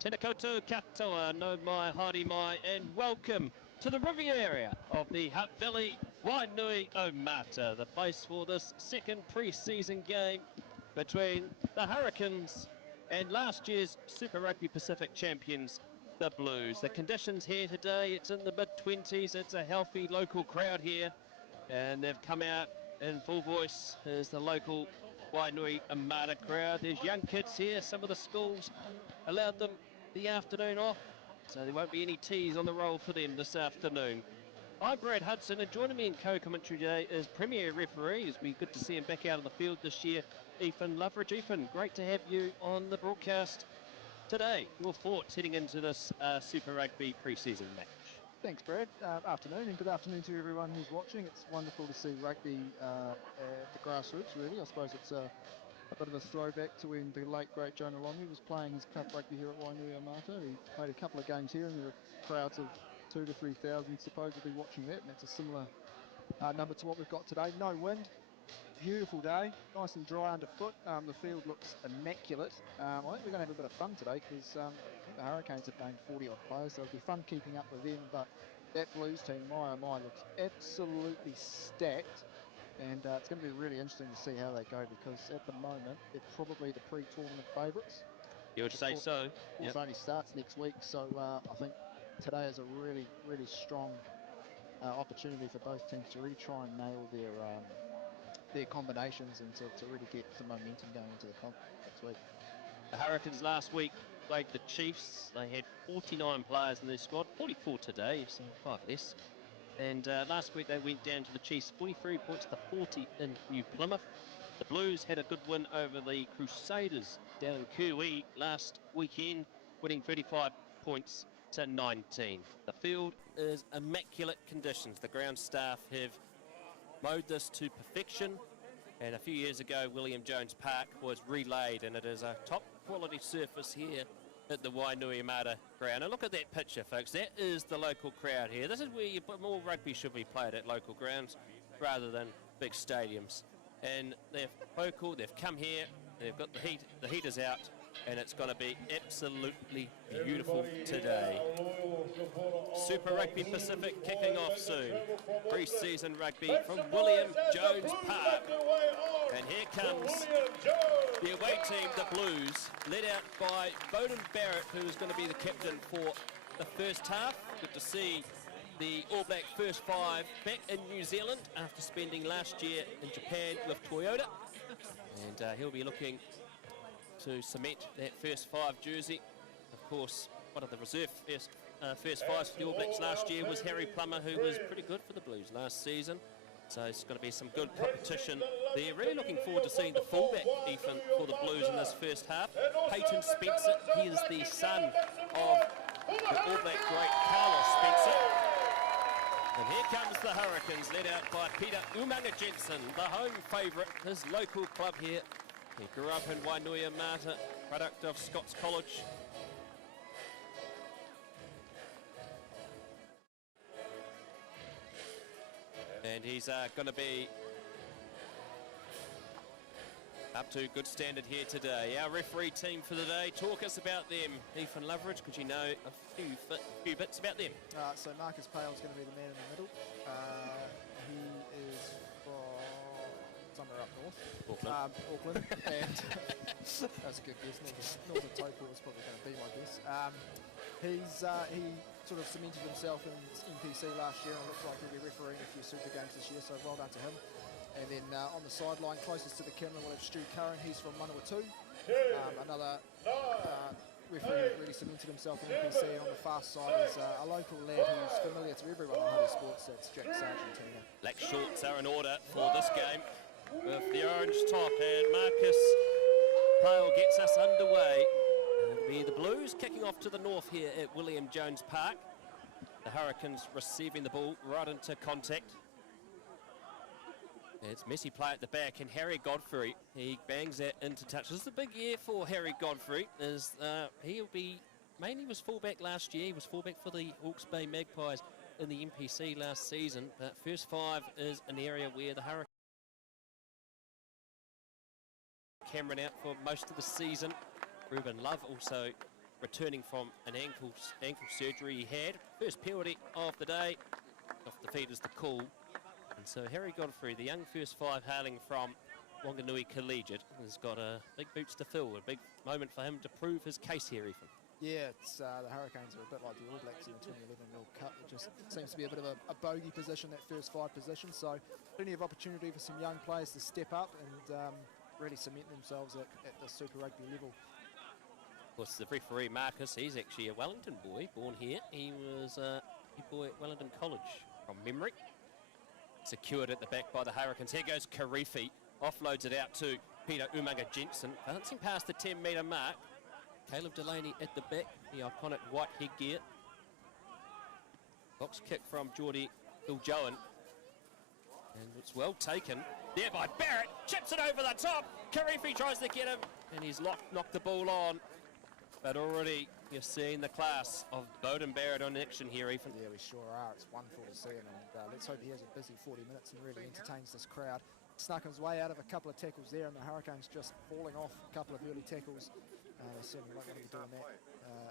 Tēnā koutou katoa, no mai, haere mai, and welcome to the Rugby area of the Hutt Valley Wainuiomata, the place for this second pre-season game between the Hurricanes and last year's Super Rugby Pacific champions, the Blues. The conditions here today, it's in the mid-20s, it's a healthy local crowd here, and they've come out in full voice as the local Wainuiomata crowd. There's young kids here, some of the schools allowed them the afternoon off, so there won't be any teas on the roll for them this afternoon. I'm Brad Hudson, and joining me in co-commentary today is Premier Referee. It's been good to see him back out on the field this year, Ethan Loveridge. Ethan, great to have you on the broadcast today. Your thoughts heading into this Super Rugby pre-season match? Thanks, Brad. Afternoon, and good afternoon to everyone who's watching. It's wonderful to see rugby at the grassroots, really. I suppose it's a bit of a throwback to when the late, great Jonah Longley was playing his cup rugby here at Wainuiomata. He played a couple of games here, and there were crowds of 2,000 to 3,000 supposedly watching that, and that's a similar number to what we've got today. No wind, beautiful day, nice and dry underfoot. The field looks immaculate. I think we're going to have a bit of fun today because the Hurricanes have named 40-odd players, so it'll be fun keeping up with them. But that Blues team, my oh my, looks absolutely stacked. And it's going to be really interesting to see how they go, because at the moment they're probably the pre-tournament favourites. You would say so. It only starts next week, so I think today is a really, really strong opportunity for both teams to really try and nail their combinations and to really get some momentum going into the comp next week. The Hurricanes last week played the Chiefs. They had 49 players in their squad, 44 today, so 5 less. And last week they went down to the Chiefs, 43 points to 40 in New Plymouth. The Blues had a good win over the Crusaders down in Kiwi last weekend, winning 35 points to 19. The field is immaculate conditions. The ground staff have mowed this to perfection. And a few years ago, William Jones Park was relaid, and it is a top quality surface here at the Wainuiomata ground. And look at that picture, folks. That is the local crowd here. This is where more rugby should be played, at local grounds rather than big stadiums. And they're vocal, they've come here, they've got the heaters out, and it's going to be absolutely beautiful today. Super Rugby Pacific kicking off soon. Pre-season rugby from William Jones Park. And here comes the away team, the Blues, led out by Bowden Barrett, who is going to be the captain for the first half. Good to see the All Black first 5 back in New Zealand after spending last year in Japan with Toyota. And he'll be looking to cement that first 5 jersey. Of course, one of the reserve first 5s for the All Blacks last year was Harry Plummer, who was pretty good for the Blues last season. So it's going to be some good competition. They're really looking forward to seeing the fullback, Ethan, for the Blues in this first half. Peyton Spencer, he is the son of the All Black great Carlos Spencer. And here comes the Hurricanes, led out by Peter Umaga Jensen, the home favourite, his local club here. He grew up in Wainuiomata, product of Scots College. And he's going to be up to good standard here today. Our referee team for the day, talk us about them. Ethan Loveridge, because you know a few bits about them. So Marcus Pale is going to be the man in the middle. He is from somewhere up north. Auckland. And that's a good guess. Northern Taupo is probably going to be my guess. He sort of cemented himself in NPC last year, and looks like he'll be refereeing a few Super Games this year, so well done to him. And then on the sideline, closest to the camera, we'll have Stu Curran. He's from Manawatu. Another referee that really cemented himself in NPC. And on the far side is a local lad who's familiar to everyone in Huddy Sports. That's Jack Sargentino. Black shorts are in order for this game with the orange top, and Marcus Pale gets us underway. It'll be the Blues kicking off to the north here at William Jones Park. The Hurricanes receiving the ball right into contact. It's messy play at the back, and Harry Godfrey, he bangs that into touch. This is a big year for Harry Godfrey, as he'll be, mainly was fullback last year. He was fullback for the Hawke's Bay Magpies in the NPC last season, but first 5 is an area where the Hurricanes Cameron out for most of the season. Ruben Love also returning from an ankle surgery he had. First penalty of the day. Off the feet is the call. And so Harry Godfrey, the young first five hailing from Wanganui Collegiate, has got big boots to fill. A big moment for him to prove his case here, Ethan. Yeah, it's the Hurricanes are a bit like the All Blacks in the 2011 World Cup. It just seems to be a bit of a bogey position, that first five position. So plenty of opportunity for some young players to step up and really cement themselves at the Super Rugby level. Of course, the referee, Marcus, he's actually a Wellington boy, born here. He was a boy at Wellington College from memory. Secured at the back by the Hurricanes. Here goes Karifi. Offloads it out to Peter Umaga Jensen. Balancing past the 10-metre mark. Caleb Delaney at the back, the iconic white headgear. Box kick from Geordie Iljoen. And it's well taken. There by Barrett. Chips it over the top. Karifi tries to get him. And he's knocked the ball on. But already you're seeing the class of Bowden Barrett on action here, Ethan. Yeah, we sure are. It's wonderful to see him. And let's hope he has a busy 40 minutes and really entertains this crowd. Snuck his way out of a couple of tackles there, and the Hurricanes just falling off a couple of early tackles. They certainly not going to be doing that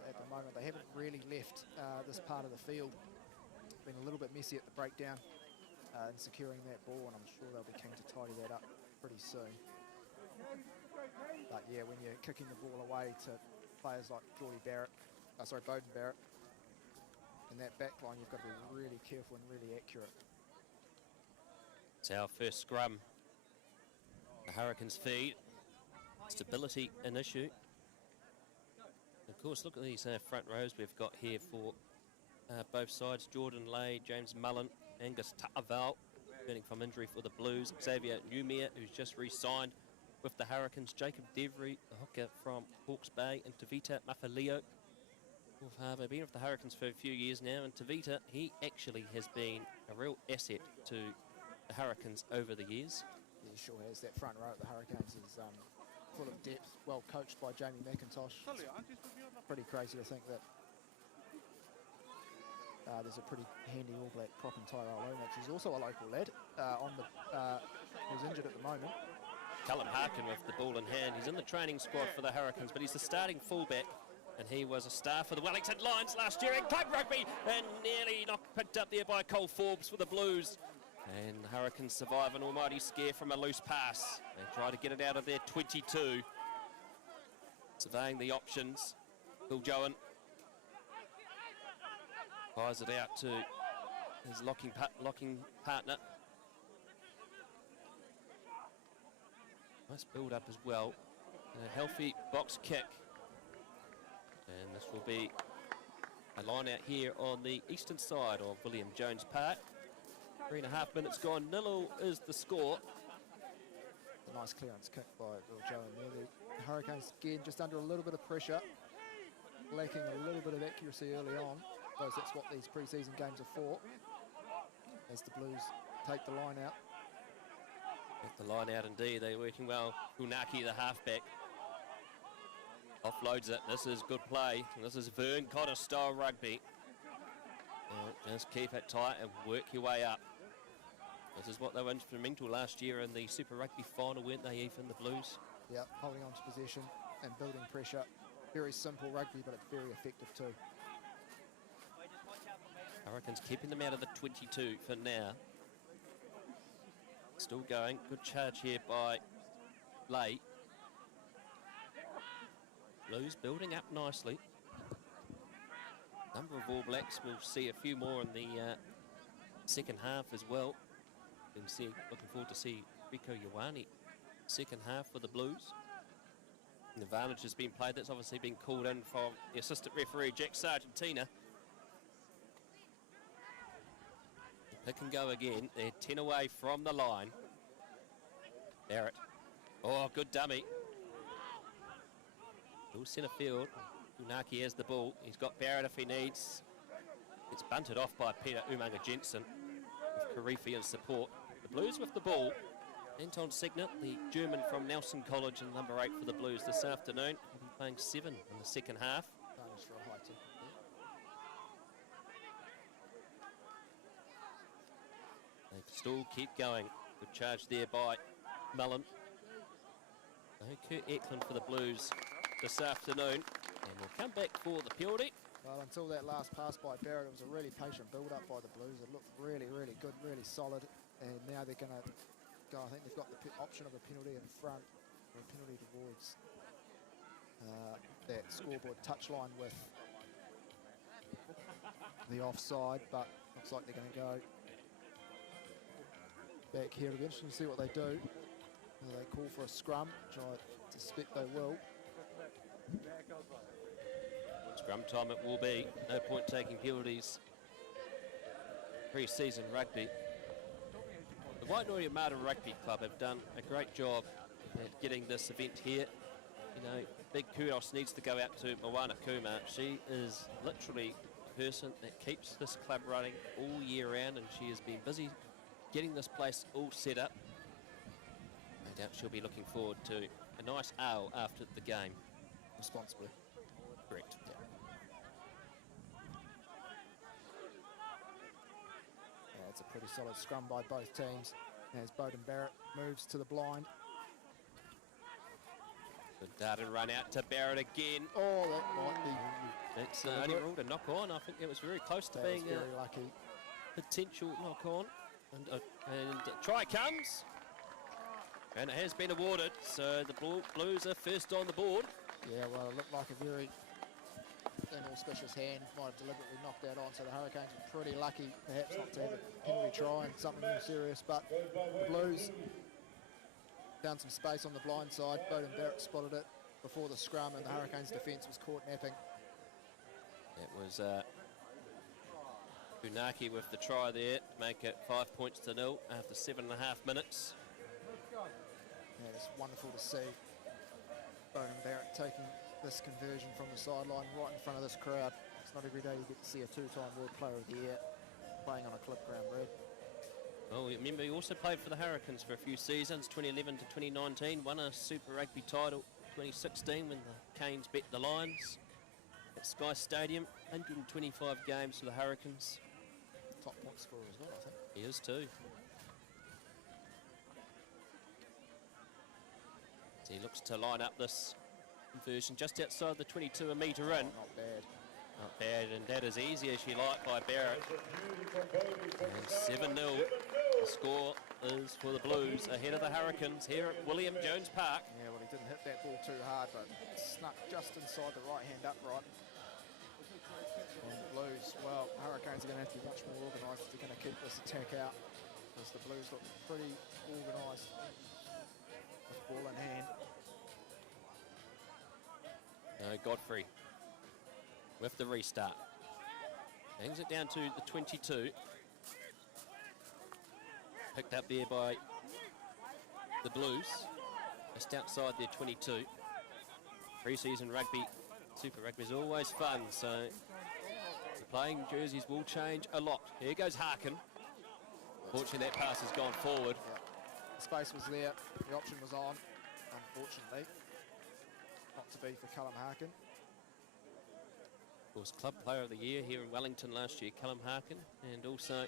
at the moment. They haven't really left this part of the field. Been a little bit messy at the breakdown in securing that ball, and I'm sure they'll be keen to tidy that up pretty soon. But yeah, when you're kicking the ball away to players like Bowden Barrett, in that back line, you've got to be really careful and really accurate. It's our first scrum. The Hurricanes feed. Stability an issue. Of course, look at these front rows we've got here for both sides. Jordan Lay, James Mullen, Angus Ta'aval, returning from injury for the Blues. Xavier Numia, who's just re-signed with the Hurricanes. Jacob Devry, the hooker from Hawke's Bay, and Tavita Mafaleo. They've been with the Hurricanes for a few years now, and Tavita, he actually has been a real asset to the Hurricanes over the years. Yeah, he sure has. That front row at the Hurricanes is full of depth, well coached by Jamie McIntosh. It's pretty crazy to think that there's a pretty handy All Black prop in Tyrell Lomax, who's also a local lad, who's injured at the moment. Callum Harkin with the ball in hand. He's in the training squad for the Hurricanes, but he's the starting fullback, and he was a star for the Wellington Lions last year in club rugby, and nearly picked up there by Cole Forbes for the Blues. And the Hurricanes survive an almighty scare from a loose pass. They try to get it out of their 22. Surveying the options. Iljoen fires it out to his locking partner. Nice build up as well. And a healthy box kick. And this will be a line out here on the eastern side of William Jones Park. 3.5 minutes gone. 0 is the score. A nice clearance kick by Iljoen there. The Hurricanes again just under a little bit of pressure, lacking a little bit of accuracy early on. I suppose that's what these pre-season games are for, as the Blues take the line out. Take the line out indeed. They're working well. Unaki, the halfback, offloads it. This is good play. This is Vern Cotter style rugby. Just keep it tight and work your way up. This is what they were instrumental last year in the Super Rugby final, weren't they, Ethan, the Blues? Yeah, holding on to possession and building pressure. Very simple rugby, but it's very effective too. Hurricanes keeping them out of the 22 for now. Still going. Good charge here by Lay. Blues building up nicely. Number of All Blacks. We'll see a few more in the second half as well. Looking forward to see Rico Ioane second half for the Blues. An advantage has been played. That's obviously been called in from the assistant referee, Jack Sargentina. Pick and go again. They're 10 away from the line. Barrett. Oh, good dummy. Full centre field. Unaki has the ball. He's got Barrett if he needs. It's bunted off by Peter Umaga Jensen with Karifi in support. The Blues with the ball. Anton Signet, the German from Nelson College, and number 8 for the Blues this afternoon. He'll be playing 7 in the second half. For a high tackle there. They still keep going. Good charge there by Mullen. Kurt Eklund for the Blues this afternoon. And we'll come back for the penalty. Well, until that last pass by Barrett, it was a really patient build-up by the Blues. It looked really, really good, really solid. And now they're going to go, I think they've got the option of a penalty in front, or a penalty towards that scoreboard touchline with the offside, but looks like they're going to go back here. It'll be interesting to see what they do. Will they call for a scrum, which I suspect they will. Scrum time it will be. No point taking penalties. Pre-season rugby. The Wainuiomata Rugby Club have done a great job at getting this event here. You know, big kudos needs to go out to Moana Kuma. She is literally the person that keeps this club running all year round, and she has been busy getting this place all set up. No doubt she'll be looking forward to a nice ale after the game. Responsibly. Correct. Yeah. Yeah, it's a pretty solid scrum by both teams as Beauden Barrett moves to the blind. The dart and run out to Barrett again. Oh, that might be. It's only ruled a knock on. I think it was very close to being very lucky. Potential knock on. And try comes. And it has been awarded. So the Blues are first on the board. Yeah, well, it looked like a very inauspicious hand. Might have deliberately knocked that on. So the Hurricanes were pretty lucky, perhaps not to have a penalty try and something more serious. But the Blues found some space on the blind side. Beauden Barrett spotted it before the scrum, and the Hurricanes' defence was caught napping. It was Funaki with the try there to make it 5 points to 0 after 7.5 minutes. Yeah, it's wonderful to see Beauden Barrett taking this conversion from the sideline right in front of this crowd. It's not every day you get to see a two-time World Player of the Year playing on a clip ground red. Well, remember he also played for the Hurricanes for a few seasons, 2011 to 2019, won a Super Rugby title 2016 when the Canes beat the Lions at Sky Stadium. 125 games for the Hurricanes. Top point scorer as well, I think. He is too. So he looks to line up this conversion just outside the 22 a metre in. Not bad. Not bad, and that is easy as you like by Barrett. And 7-0. The score is for the Blues ahead of the Hurricanes here at William Jones Park. Yeah, well, he didn't hit that ball too hard, but snuck just inside the right-hand upright. And the Blues, well, Hurricanes are going to have to be much more organised if they're going to keep this attack out, because the Blues look pretty organised with ball in hand. No, Godfrey with the restart. Hangs it down to the 22. Picked up there by the Blues. Just outside their 22. Pre-season rugby, Super Rugby is always fun, so the playing jerseys will change a lot. Here goes Harkin. Fortunately, that pass has gone forward. Yeah. The space was there, the option was on, unfortunately. Not to be for Callum Harkin. Of course, Club Player of the Year here in Wellington last year, Callum Harkin, and also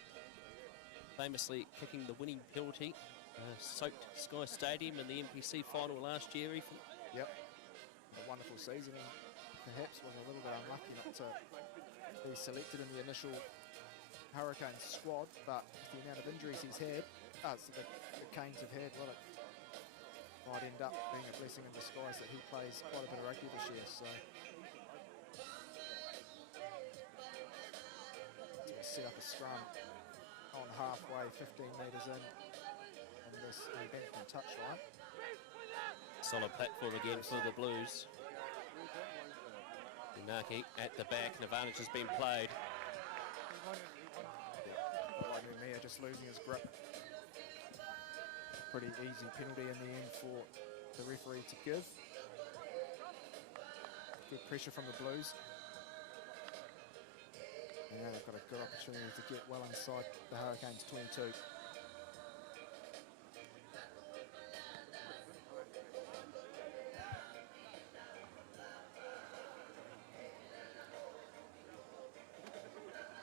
famously kicking the winning penalty, soaked Sky Stadium in the NPC final last year, Ethan. Yep, a wonderful season, and perhaps was a little bit unlucky not to be selected in the initial Hurricanes squad, but with the amount of injuries he's had, so the Canes have had, well, it might end up being a blessing in disguise that he plays quite a bit of rugby this year. So to set up a scrum on halfway, 15 metres in on this embankment touchline. Solid platform again for the Blues. Funaki at the back, and advantage has been played. Wainuiomata just losing his grip. Pretty easy penalty in the end for the referee to give. Good pressure from the Blues. And now they've got a good opportunity to get well inside the Hurricanes 22.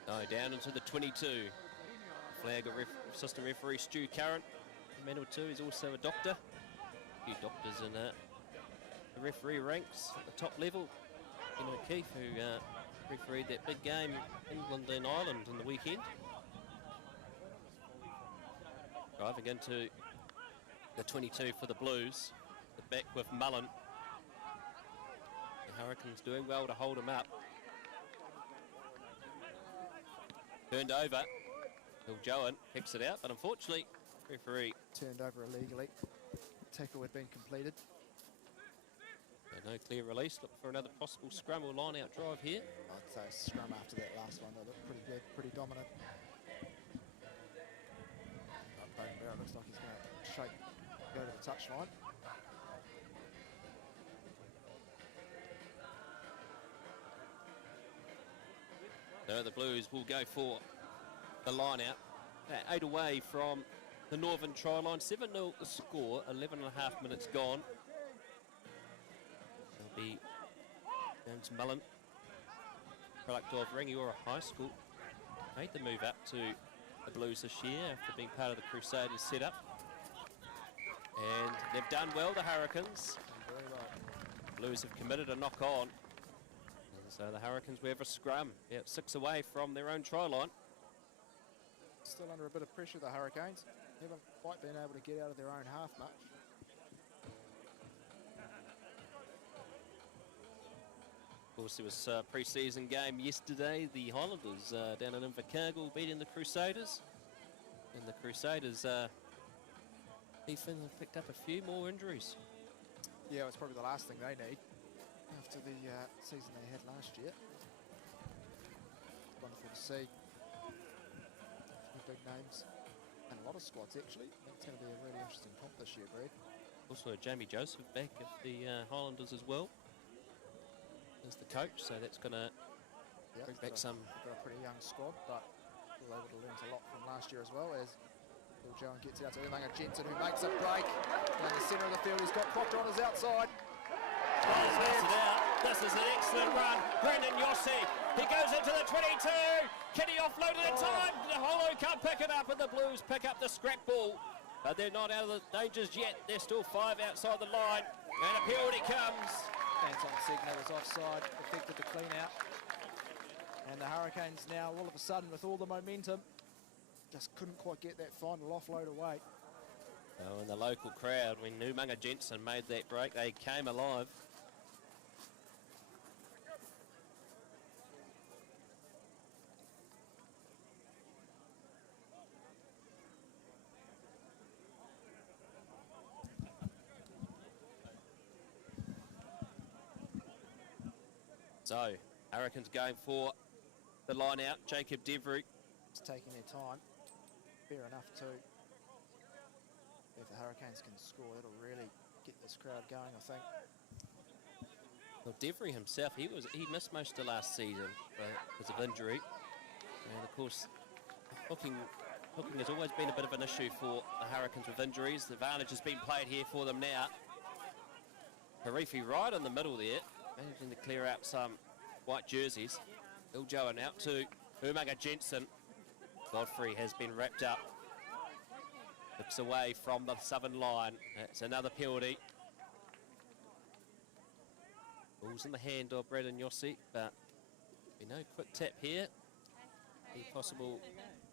No, down into the 22. Flag of assistant referee Stu Curran. A man or two, he's also a doctor. A few doctors in the referee ranks at the top level. O'Keefe, who refereed that big game, England and Ireland, in the weekend. Driving into the 22 for the Blues. The back with Mullen. The Hurricanes doing well to hold him up. Turned over. Bill Joan picks it out, but unfortunately, referee. Turned over illegally. Tackle had been completed. No clear release. Look for another possible scrum or line-out drive here. I'd say scrum after that last one. They look pretty good, pretty dominant. Bowden Barrett looks like he's going to shake, go to the touchline. So the Blues will go for the line-out. 8 away from the Northern try line. 7-0 the score. 11.5 minutes gone. It'll be James Mullen, product of Rangiora High School. Made the move up to the Blues this year after being part of the Crusaders setup. And they've done well, the Hurricanes. Very well. Blues have committed a knock-on. And so the Hurricanes will have a scrum. 6 away from their own try line. Still under a bit of pressure, the Hurricanes. Haven't quite been able to get out of their own half much. Of course, there was a pre-season game yesterday. The Highlanders down in Invercargill beating the Crusaders. And the Crusaders, Ethan, have picked up a few more injuries. Yeah, it's probably the last thing they need after the season they had last year. Wonderful to see. Big names and a lot of squads, actually. I think it's going to be a really interesting comp this year, Brad. Also, Jamie Joseph back at the Highlanders as well as the coach, so that's going to bring back some. Got a pretty young squad, but we're able to learn a lot from last year as well. As Bill Joan gets out to Wainuiomata Jensen, who makes a break down the centre of the field. He's got Proctor on his outside. This is an excellent run. Brendan Yossi, he goes into the 22. Can he offload it in time? The Hollow can't pick it up, and the Blues pick up the scrap ball. But they're not out of the dangers yet. There's still 5 outside the line, and a penalty comes. Anton Segner was offside, affected the clean out. And the Hurricanes now, all of a sudden, with all the momentum, just couldn't quite get that final offload away. Oh, and the local crowd, when Wainuiomata Jensen made that break, they came alive. So, Hurricanes going for the line out. Jacob Devery. It's taking their time. Fair enough too. If the Hurricanes can score, that'll really get this crowd going, I think. Well, Devery himself, he missed most of last season because of injury. And of course, hooking has always been a bit of an issue for the Hurricanes with injuries. The advantage has been played here for them now. Harifi right in the middle there, managing to clear out some white jerseys. Bill Joan out to Wainuiomata Jensen. Godfrey has been wrapped up. Looks away from the southern line. It's another penalty. Ball's in the hand of Brendan Yossi, but be no quick tap here. Be possible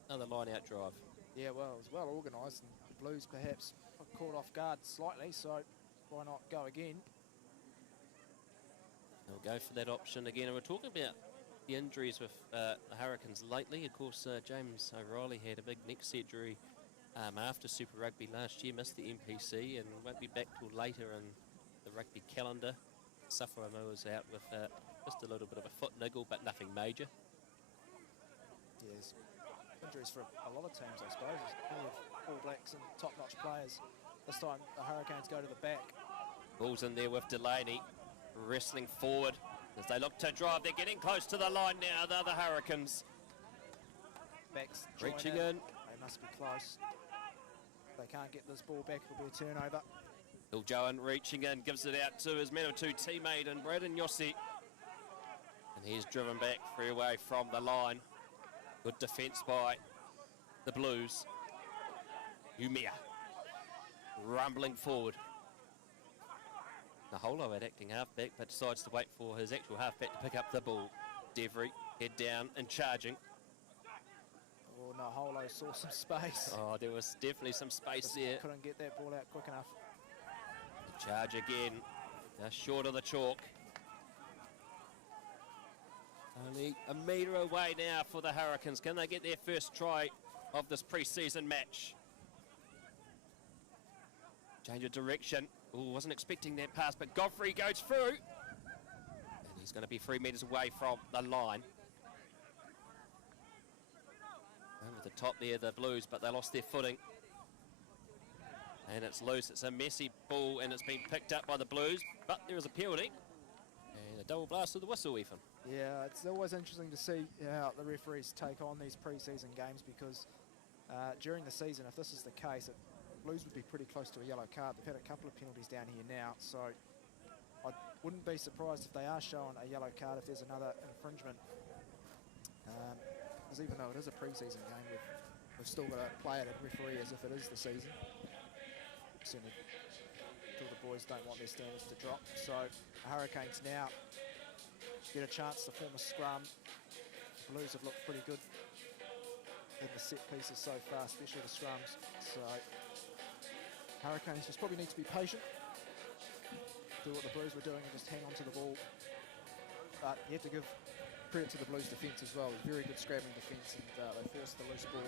another line-out drive. Yeah, well, it was well organised, and the Blues perhaps caught off guard slightly, so why not go again? They'll go for that option again. And we're talking about the injuries with the Hurricanes lately. Of course, James O'Reilly had a big neck surgery after Super Rugby last year, missed the MPC, and won't be back till later in the rugby calendar. Safaramu was out with just a little bit of a foot niggle, but nothing major. Yes, injuries for a lot of teams, I suppose. It's All Blacks and top-notch players. This time, the Hurricanes go to the back. Ball's in there with Delaney, wrestling forward as they look to drive. They're getting close to the line now, the other Hurricanes. Backs reaching in. They must be close. If they can't get this ball back, it'll be a turnover. Bill Joan reaching in, gives it out to his Manawatu teammate and Braden Yossi. And he's driven back 3 away from the line. Good defence by the Blues. Umia rumbling forward. a Holo at acting halfback, but decides to wait for his actual halfback to pick up the ball. Devery, head down and charging. Oh, no, Holo saw some space. Oh, there was definitely some space Just there. couldn't get that ball out quick enough. The charge again, just short of the chalk. Only a metre away now for the Hurricanes. Can they get their first try of this pre-season match? Change of direction. Oh, wasn't expecting that pass, but Godfrey goes through. And he's going to be 3 metres away from the line. Over the top there, the Blues, but they lost their footing. And it's loose. It's a messy ball, and it's been picked up by the Blues, but there is a penalty. And a double blast of the whistle, Ethan. Yeah, it's always interesting to see how the referees take on these pre-season games, because during the season, if this is the case, Blues would be pretty close to a yellow card. They've had a couple of penalties down here now, so I wouldn't be surprised if they are shown a yellow card if there's another infringement. Because even though it is a pre-season game, we've still got to play it and referee as if it is the season. Certainly, until the boys don't want their standards to drop. So the Hurricanes now get a chance to form a scrum. The Blues have looked pretty good in the set pieces so far, especially the scrums. So Hurricanes just probably need to be patient, do what the Blues were doing and just hang on to the ball. But you have to give credit to the Blues defence as well. Very good scrabbling defence, and they forced the loose ball,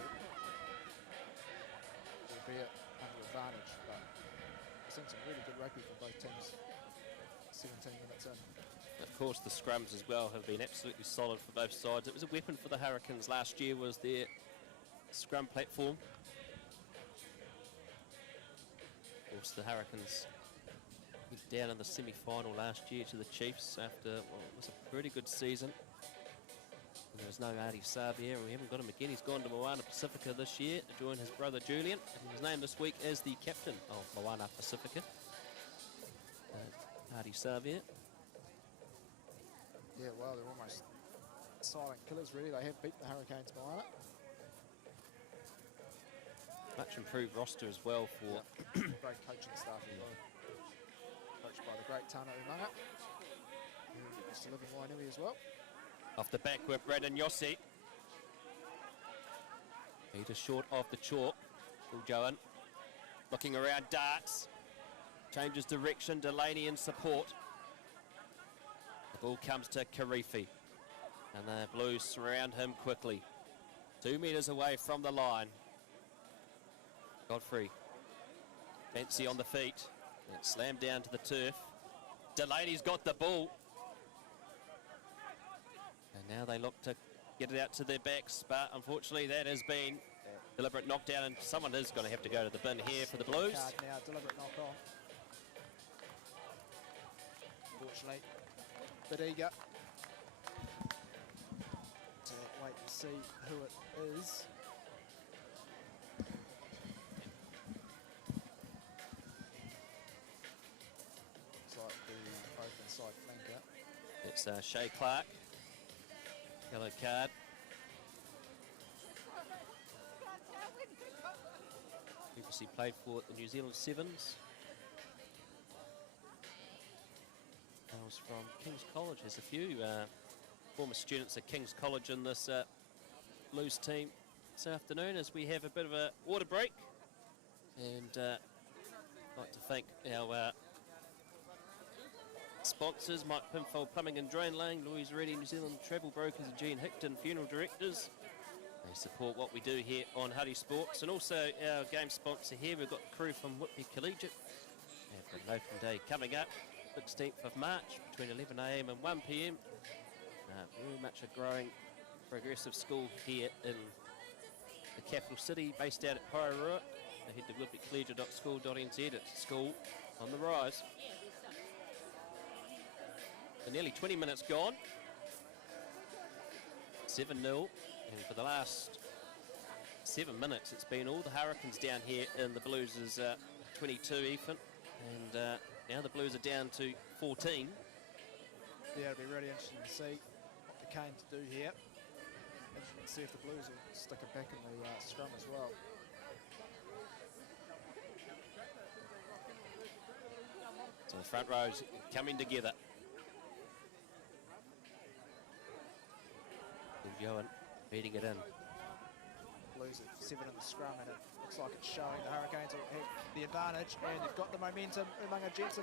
albeit under advantage. But I've seen some really good rugby from both teams 17 minutes in. Of course, the scrums as well have been absolutely solid for both sides. It was a weapon for the Hurricanes last year, was their scrum platform. Of course, the Hurricanes went down in the semi-final last year to the Chiefs after what was a pretty good season. And there was no Artie Savia, and we haven't got him again. He's gone to Moana Pacifica this year to join his brother Julian, and he was named this week as the captain of Moana Pacifica. Artie Savia. Yeah, well, they're almost silent killers, really. They have beat the Hurricanes Moana. Much improved roster as well for... Great coaching staff as well. Coached by the great Tana Umanga, who used to live in Wainui as well. Off the back with Brandon Yossi. He just short of the chalk. Will Joan looking around darts. Changes direction, Delaney in support. The ball comes to Karifi. And the Blues surround him quickly. 2 metres away from the line. Godfrey. Fancy on the feet. And slammed down to the turf. Delaney's got the ball. And now they look to get it out to their backs, but unfortunately that has been deliberate knockdown, and someone is going to have to go to the bin here for the Blues. Card now, deliberate knock on. Unfortunately, bit eager to wait and see who it is. Looks like the open side flanker. It's Shay Clark. Yellow card. Previously played for the New Zealand Sevens. I was from King's College. There's a few former students at King's College in this Blues team this afternoon as we have a bit of a water break. And I'd like to thank our sponsors, Mike Pinfold Plumbing and Drain Laying, Louise Reddy, New Zealand Travel Brokers, and Jean Hickton Funeral Directors. They support what we do here on Huddy Sports. And also our game sponsor here, we've got the crew from Whitby Collegiate. We have an open day coming up, 16th of March, between 11 a.m. and 1 p.m. Very much a growing, progressive school here in the capital city, based out at Pairua. Head to whitbycollegiate.school.nz. It's a school on the rise. Nearly 20 minutes gone. 7-0. And for the last 7 minutes, it's been all the Hurricanes down here in the Blues' 22, Ethan. And now the Blues are down to 14. Yeah, it'll be really interesting to see what they came to do here. Interesting to see if the Blues will stick it back in the scrum as well. So front rows coming together. Johan beating it in. Blues at 7 in the scrum, and it looks like it's showing the Hurricanes will have the advantage, and they've got the momentum. Umaga Jensen.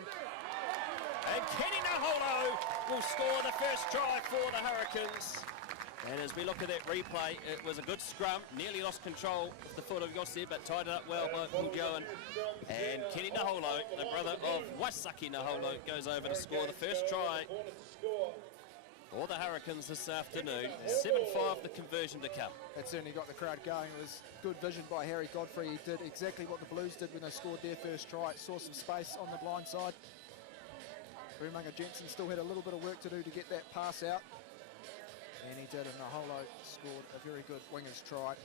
And Kenny Naholo will score the first try for the Hurricanes. And as we look at that replay, it was a good scrum. Nearly lost control of the foot of Yossi, but tied it up well by Johan. And Kenny Naholo, the brother of Waisaki Naholo, goes over to score the first try for the Hurricanes this afternoon. 7-5 the conversion to come. It certainly got the crowd going. It was good vision by Harry Godfrey. He did exactly what the Blues did when they scored their first try. Saw some space on the blind side. Umaga Jensen still had a little bit of work to do to get that pass out. And he did, and Naholo scored a very good winger's try.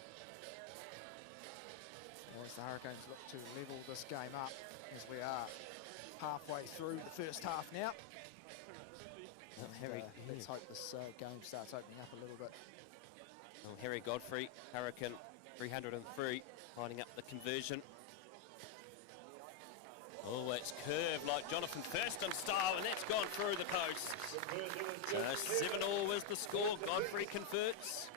As the Hurricanes look to level this game up, as we are halfway through the first half now. Let's hope this game starts opening up a little bit. Well, Harry Godfrey, Hurricane 303, lining up the conversion. Oh, it's curved like Jonathan Thurston style, and that's gone through the posts. So 7-all was the score. Godfrey converts.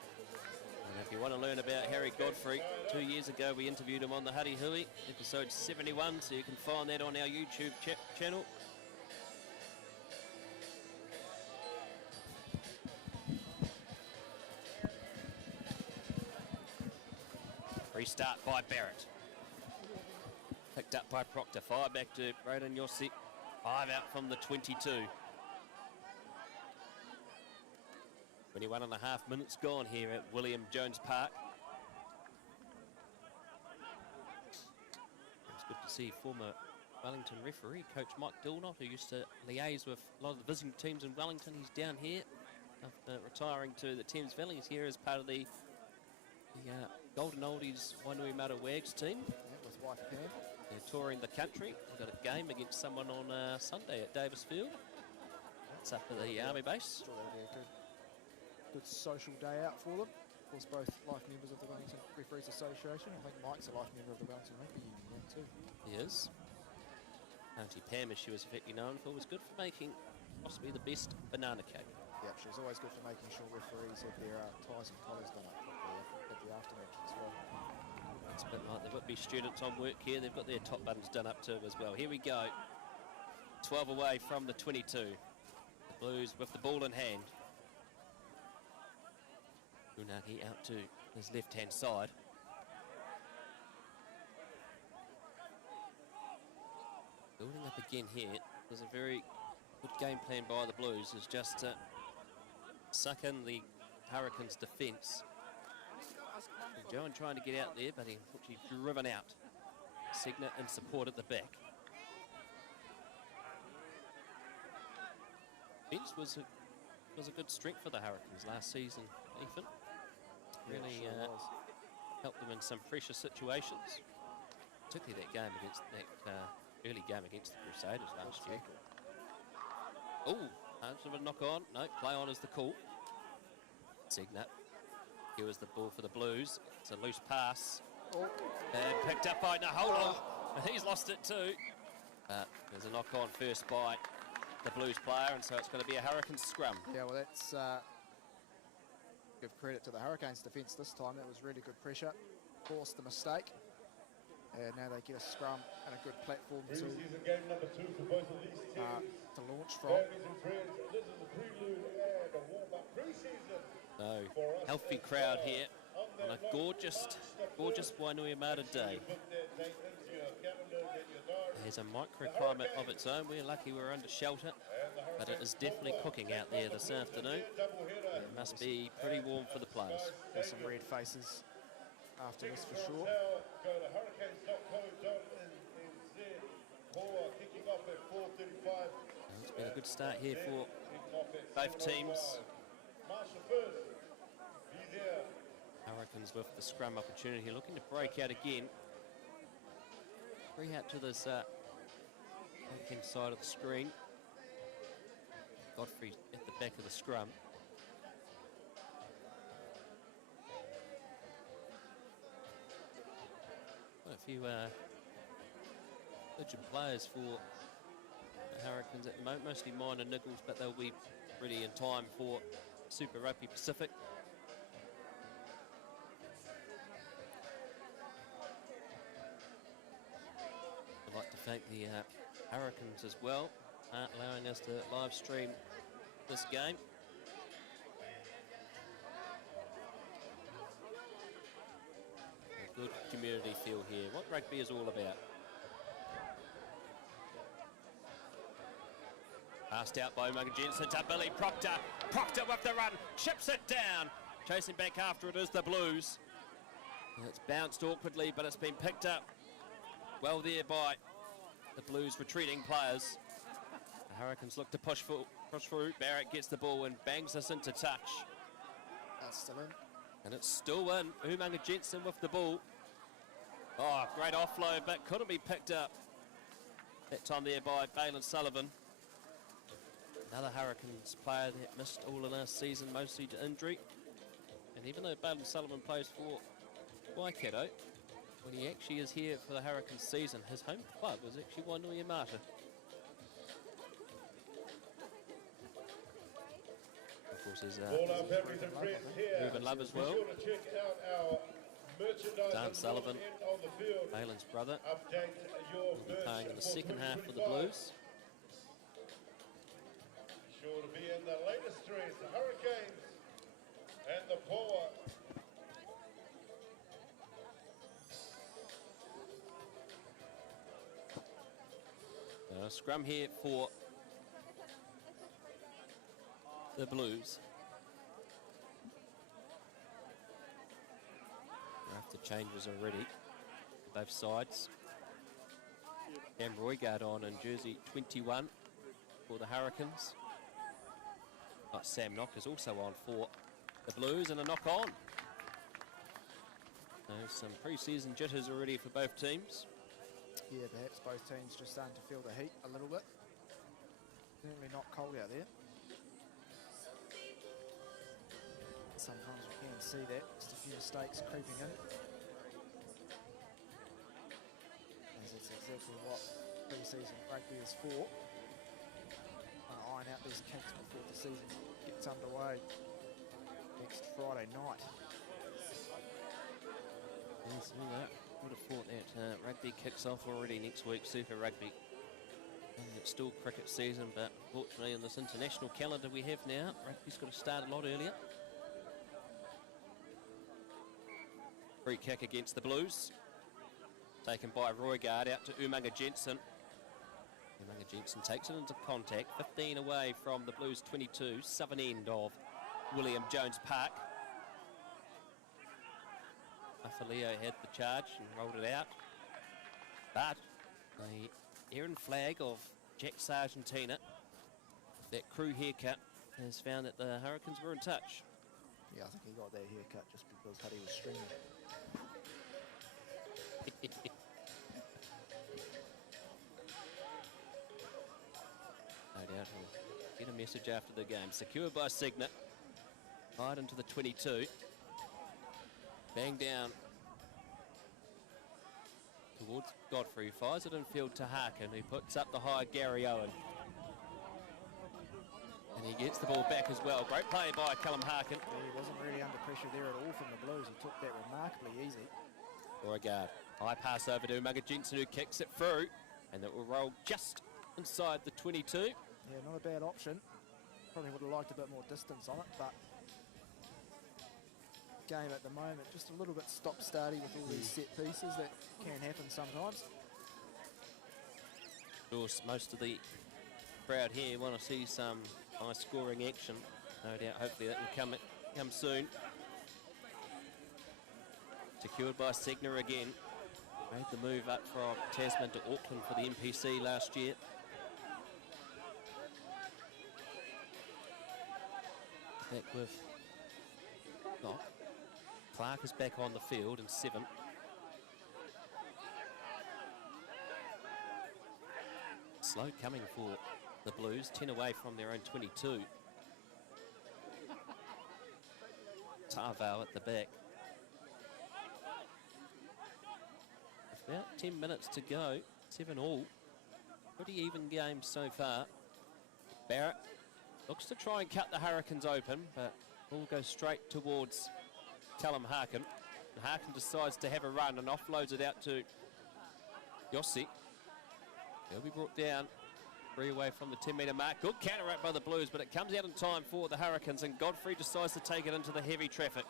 And if you want to learn about Harry Godfrey, 2 years ago we interviewed him on the Huddy Hui, episode 71, so you can find that on our YouTube channel. Restart by Barrett. Picked up by Proctor. 5 back to Braden Yossi. 5 out from the 22. 21 and a half minutes gone here at William Jones Park. It's good to see former Wellington referee, Coach Mike Dilnott, who used to liaise with a lot of the visiting teams in Wellington. He's down here after retiring to the Thames Valley. He's here as part of the Golden Oldies Wainuiomata Wags team. Yeah, with wife Pam. They're touring the country. They've got a game against someone on Sunday at Davis Field. It's up at the Army base. Sure, that'll be a good social day out for them. Of course, both life members of the Wellington Referees Association. I think Mike's a life member of the Wellington Rugby Union too. He is. Auntie Pam, as she was effectively known for, was good for making possibly the best banana cake. Yeah, she was always good for making sure referees had their ties and collars done up properly at the aftermatch as well. It's a bit like the Whitby students on work here. They've got their top buttons done up too as well. Here we go. 12 away from the 22. The Blues with the ball in hand. Unagi out to his left-hand side. Building up again here. There's a very good game plan by the Blues. Is just to suck in the Hurricanes' defence. Johan trying to get out there, but he unfortunately driven out. Signet in support at the back. Bench was a good strength for the Hurricanes last season, Ethan. Really helped them in some pressure situations, particularly that game against that early game against the Crusaders last year. Oh, a knock on. No, play on is the call. Signet. Here was the ball for the Blues. It's a loose pass. Oh. And picked up by Naholo. And he's lost it too. There's a knock on first by the Blues player, and so it's going to be a Hurricanes scrum. Yeah, well, that's give credit to the Hurricanes defence this time. That was really good pressure. Forced the mistake. And now they get a scrum and a good platform to launch from. So, healthy crowd here on a gorgeous Wainuiomata day. There's a microclimate of its own. We're lucky we're under shelter, but it is definitely cooking out there this afternoon. It must be pretty warm for the players. There's some red faces after this for sure. It's been a good start here for both teams. Hurricanes with the scrum opportunity, looking to break out again. Bring out to this right-hand side of the screen. Godfrey at the back of the scrum. Quite a few legend players for the Hurricanes at the moment, mostly minor niggles, but they'll be ready in time for Super Rugby Pacific. I'd like to thank the Hurricanes as well, allowing us to live stream this game. A good community feel here, what rugby is all about. Passed out by Umaga Jensen to Billy Proctor. Proctor with the run, chips it down. Chasing back after it is the Blues. It's bounced awkwardly, but it's been picked up well there by the Blues retreating players. The Hurricanes look to push through. Barrett gets the ball and bangs us into touch. That's still in. And it's still in. Umaga Jensen with the ball. Oh, great offload, but couldn't be picked up. That time there by Balin Sullivan. Another Hurricanes player that missed all of last season, mostly to injury. And even though Balin Sullivan plays for Waikato, when he actually is here for the Hurricanes season, his home club is actually Wainuiomata. Of course, there's Ruben Love as well. Dan Sullivan, Balin's brother, will be playing in the second half for the Blues. Sure to be in the latest threes, the Hurricanes and the Poa. Scrum here for the Blues. After changes already, both sides. Cam Roygard on in jersey 21 for the Hurricanes. Sam Knock is also on for the Blues, and a knock on. Some pre-season jitters already for both teams. Yeah, perhaps both teams just starting to feel the heat a little bit. Certainly not cold out there. Sometimes we can see that, just a few mistakes creeping in. As it's exactly what pre-season rugby is for. Iron out these kinks before the season gets underway next Friday night. Yes, that. Would have thought that rugby kicks off already next week, Super Rugby. And it's still cricket season, but fortunately in this international calendar we have now, rugby's got to start a lot earlier. Free kick against the Blues. Taken by Roygard out to Umaga Jensen. Umaga Jensen takes it into contact, 15 away from the Blues 22, southern end of William Jones Park. Leo had the charge and rolled it out. But the errant flag of Jack Sargentina, that crew haircut, has found that the Hurricanes were in touch. Yeah, I think he got that haircut just because Huddy was streaming. No doubt he'll get a message after the game. Secured by Signet. Right into the 22. Bang down towards Godfrey. Fires it in field to Harkin, who puts up the high Gary Owen. And he gets the ball back as well. Great play by Callum Harkin. Yeah, he wasn't really under pressure there at all from the Blues. He took that remarkably easy. Roygard. High pass over to Umaga Jensen, who kicks it through. And it will roll just inside the 22. Yeah, not a bad option. Probably would have liked a bit more distance on it, but game at the moment just a little bit stop-starty with all these set pieces that can happen sometimes. Of course, most of the crowd here want to see some high scoring action. No doubt, hopefully that will come soon. Secured by Segner again. Made the move up from Tasman to Auckland for the NPC last year. Back with Knock. Clark is back on the field in 7. Slow coming for the Blues, 10 away from their own 22. Tarval at the back. About 10 minutes to go, 7 all. Pretty even game so far. Barrett looks to try and cut the Hurricanes open, but ball goes straight towards Callum Harkin. And Harkin decides to have a run and offloads it out to Yossi. He'll be brought down 3 away from the 10-metre mark. Good counteract by the Blues, but it comes out in time for the Hurricanes, and Godfrey decides to take it into the heavy traffic.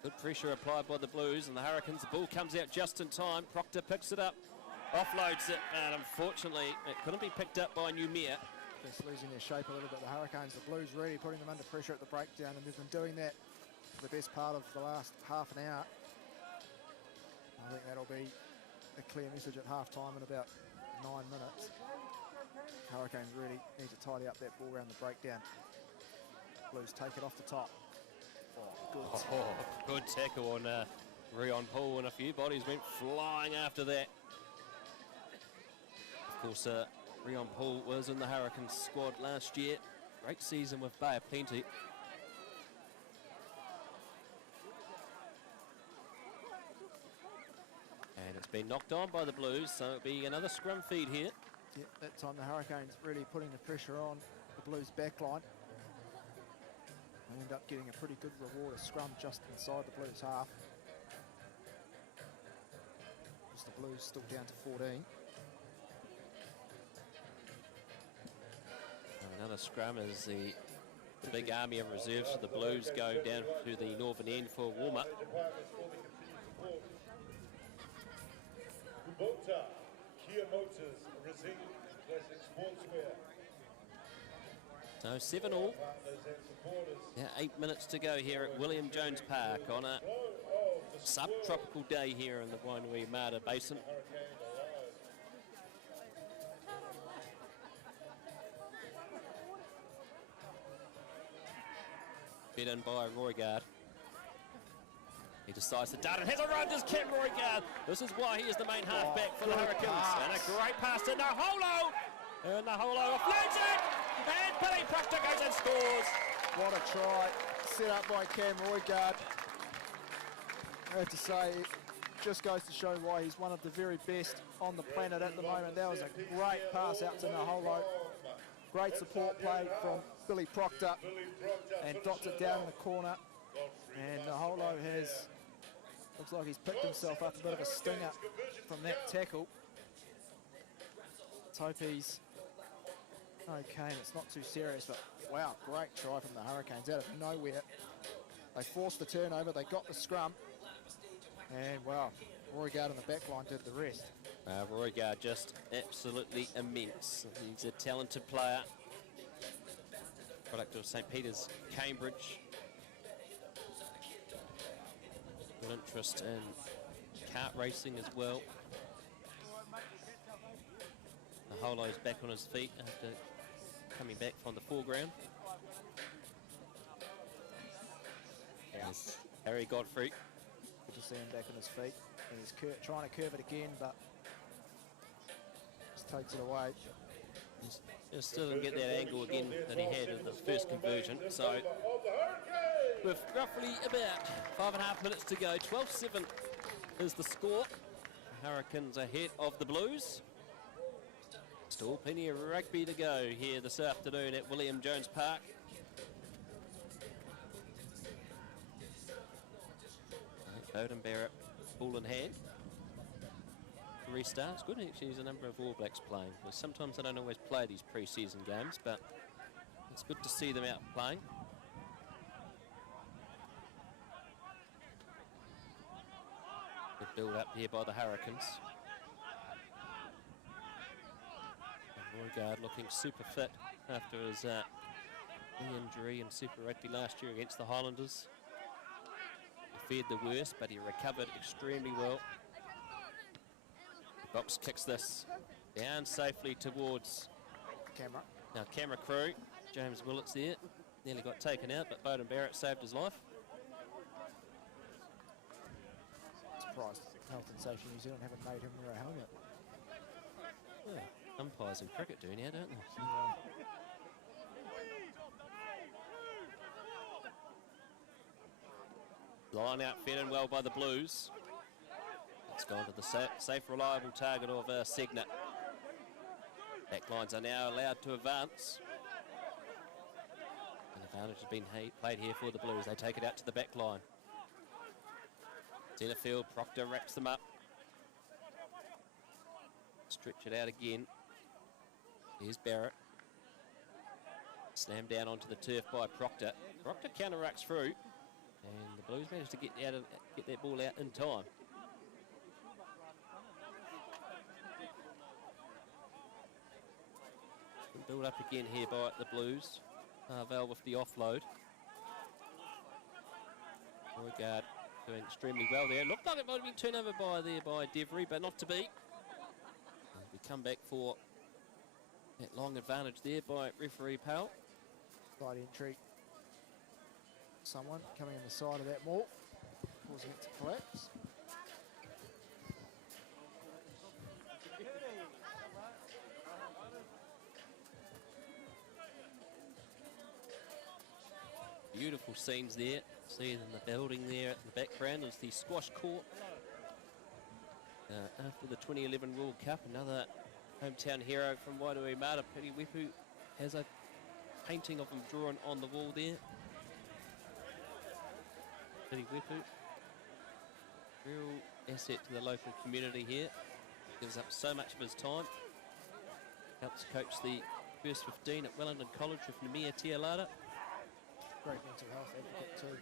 Good pressure applied by the Blues and the Hurricanes. The ball comes out just in time. Proctor picks it up, offloads it, and unfortunately it couldn't be picked up by Newmere. Just losing their shape a little bit, the Hurricanes. The Blues really putting them under pressure at the breakdown, and they've been doing that for the best part of the last half an hour. I think that'll be a clear message at half-time in about 9 minutes. Hurricanes really need to tidy up that ball around the breakdown. Blues take it off the top. Good tackle on Rion Paul, and a few bodies went flying after that. Of course, Rion Paul was in the Hurricanes squad last year. Great season with Bay of Plenty. And it's been knocked on by the Blues, so it'll be another scrum feed here. Yeah, that time the Hurricanes really putting the pressure on the Blues backline. They end up getting a pretty good reward, a scrum just inside the Blues half. Just the Blues still down to 14. Another scrum as the big army of reserves for the Blues go down to the northern end for a warm-up. Kubota, Kia Motors, Racing, Classic Sportswear. So 7-all. Yeah, 8 minutes to go here at William Jones Park on a subtropical day here in the Wainuiomata Basin. Fed in by Roygard. He decides to dart and has a run, just kept Roygard. This is why he is the main halfback for the Hurricanes. And a great pass to Naholo. And Naholo offloads it. And Billy Proctor goes and scores. What a try, set up by Cam Roygard. I have to say, it just goes to show why he's one of the very best on the planet at the moment. That was a great pass out to Naholo. Great support play from Billy Proctor, and dots it down in the corner. And Naholo looks like he's picked himself up a bit of a stinger from that tackle. Let's hope he's okay and it's not too serious, but wow, great try from the Hurricanes out of nowhere. They forced the turnover, they got the scrum, and wow, Roygard on the back line did the rest. Roygard just absolutely immense. He's a talented player. Product of St. Peter's, Cambridge. Good interest in kart racing as well. Naholo's back on his feet after coming back from the foreground. Yes, Harry Godfrey. Good to see him back on his feet. And he's trying to curve it again, but just takes it away. He still didn't get that angle again that he had in the first conversion. So with roughly about 5.5 minutes to go, 12-7 is the score. The Hurricanes ahead of the Blues. Still plenty of rugby to go here this afternoon at William Jones Park. Bowden Barrett, ball in hand. Restart. It's good actually there's a number of All Blacks playing. Well, sometimes they don't always play these pre-season games, but it's good to see them out playing. Good build up here by the Hurricanes. Roygard looking super fit after his knee injury in Super Rugby last year against the Highlanders. He feared the worst, but he recovered extremely well. Box kicks this down safely towards Camera. Now camera crew. James Willett's there. Nearly got taken out, but Bowden Barrett saved his life. Surprised Health and Safety New Zealand haven't made him wear a helmet. Yeah, umpires in cricket do now, don't they? Yeah. Line out fed in well by the Blues. It's gone to the safe, reliable target of Segner. Backlines are now allowed to advance. An advantage has been played here for the Blues. They take it out to the back line. Centre field, Proctor wraps them up. Stretch it out again. Here's Barrett. Slammed down onto the turf by Proctor. Proctor counteracts through, and the Blues managed to get that ball out in time. Build up again here by the Blues. Val with the offload. Beauregard doing extremely well there. Looked like it might have been turned over by Devery, but not to be. We come back for that long advantage there by referee Powell. Side entry. Someone coming in the side of that maul, causing it to collapse. Beautiful scenes there. See in the building there at the background is the squash court. After the 2011 World Cup, another hometown hero from Wainuiomata, Piri Wepu, has a painting of him drawn on the wall there. Piri Wepu, real asset to the local community here. Gives up so much of his time. Helps coach the first 15 at Wellington College with Nemia Tialata. Great mental health advocate too.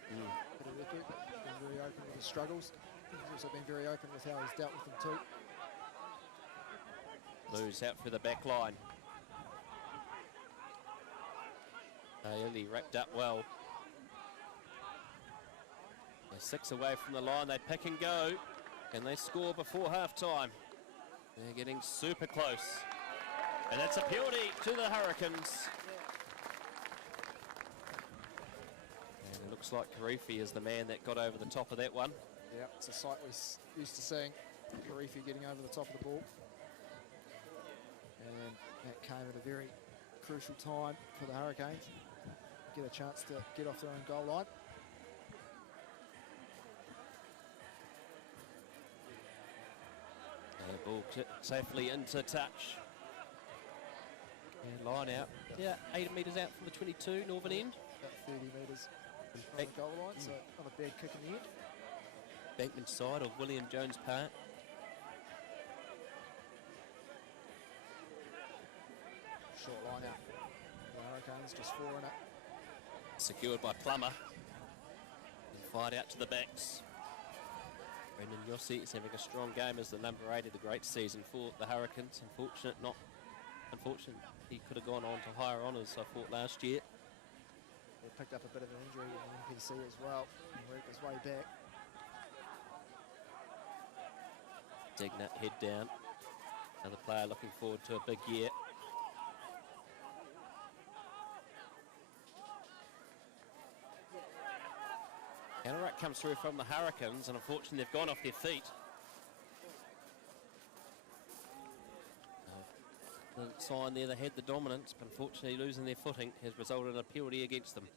Piri Wepu, been very open with his struggles. He's also been very open with how he's dealt with them too. Blues out for the back line. Bailey wrapped up well. They're 6 away from the line. They pick and go, and they score before half-time. They're getting super close. And that's a penalty to the Hurricanes. And it looks like Karifi is the man that got over the top of that one. Yeah, it's a sight we're used to seeing. Karifi getting over the top of the ball. And that came at a very crucial time for the Hurricanes. Get a chance to get off their own goal line. And the ball safely into touch. And line out. Yeah, 8 metres out from the 22, northern end. About 30 metres from the goal line, so not a bad kick in the end. Bankman side of William Jones Park. Short line out. The Hurricanes just 4 in it. Secured by Plummer. And fired out to the backs. Brendan Yossi is having a strong game as the number 8 of the great season for the Hurricanes. Unfortunate, he could have gone on to higher honours, I thought, last year. He picked up a bit of an injury in the NPC as well and worked his way back. Dignat head down. Another player looking forward to a big year. Counterattack comes through from the Hurricanes, and unfortunately they've gone off their feet. The sign there, they had the dominance, but unfortunately losing their footing has resulted in a penalty against them.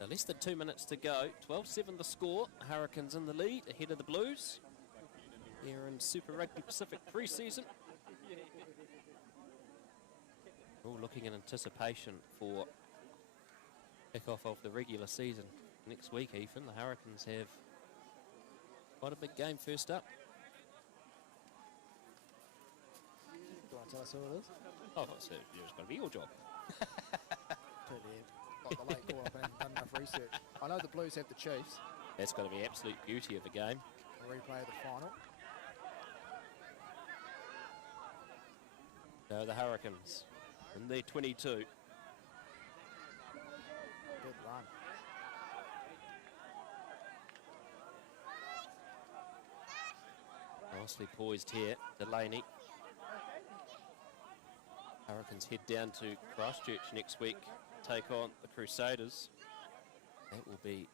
Now less than 2 minutes to go. 12-7 the score. Hurricanes in the lead, ahead of the Blues. Here in Super Rugby Pacific pre-season. All looking in anticipation for kick-off of the regular season next week, Ethan. The Hurricanes have quite a big game first up. Do you want to tell us who it is? Oh, so it's going to be your job. Totally like the late call up and done enough research. I know the Blues have the Chiefs. That's going to be absolute beauty of a game. A replay of the final. No, the Hurricanes in their 22. Good run. Nicely poised here, Delaney. Hurricanes head down to Christchurch next week, take on the Crusaders. That will be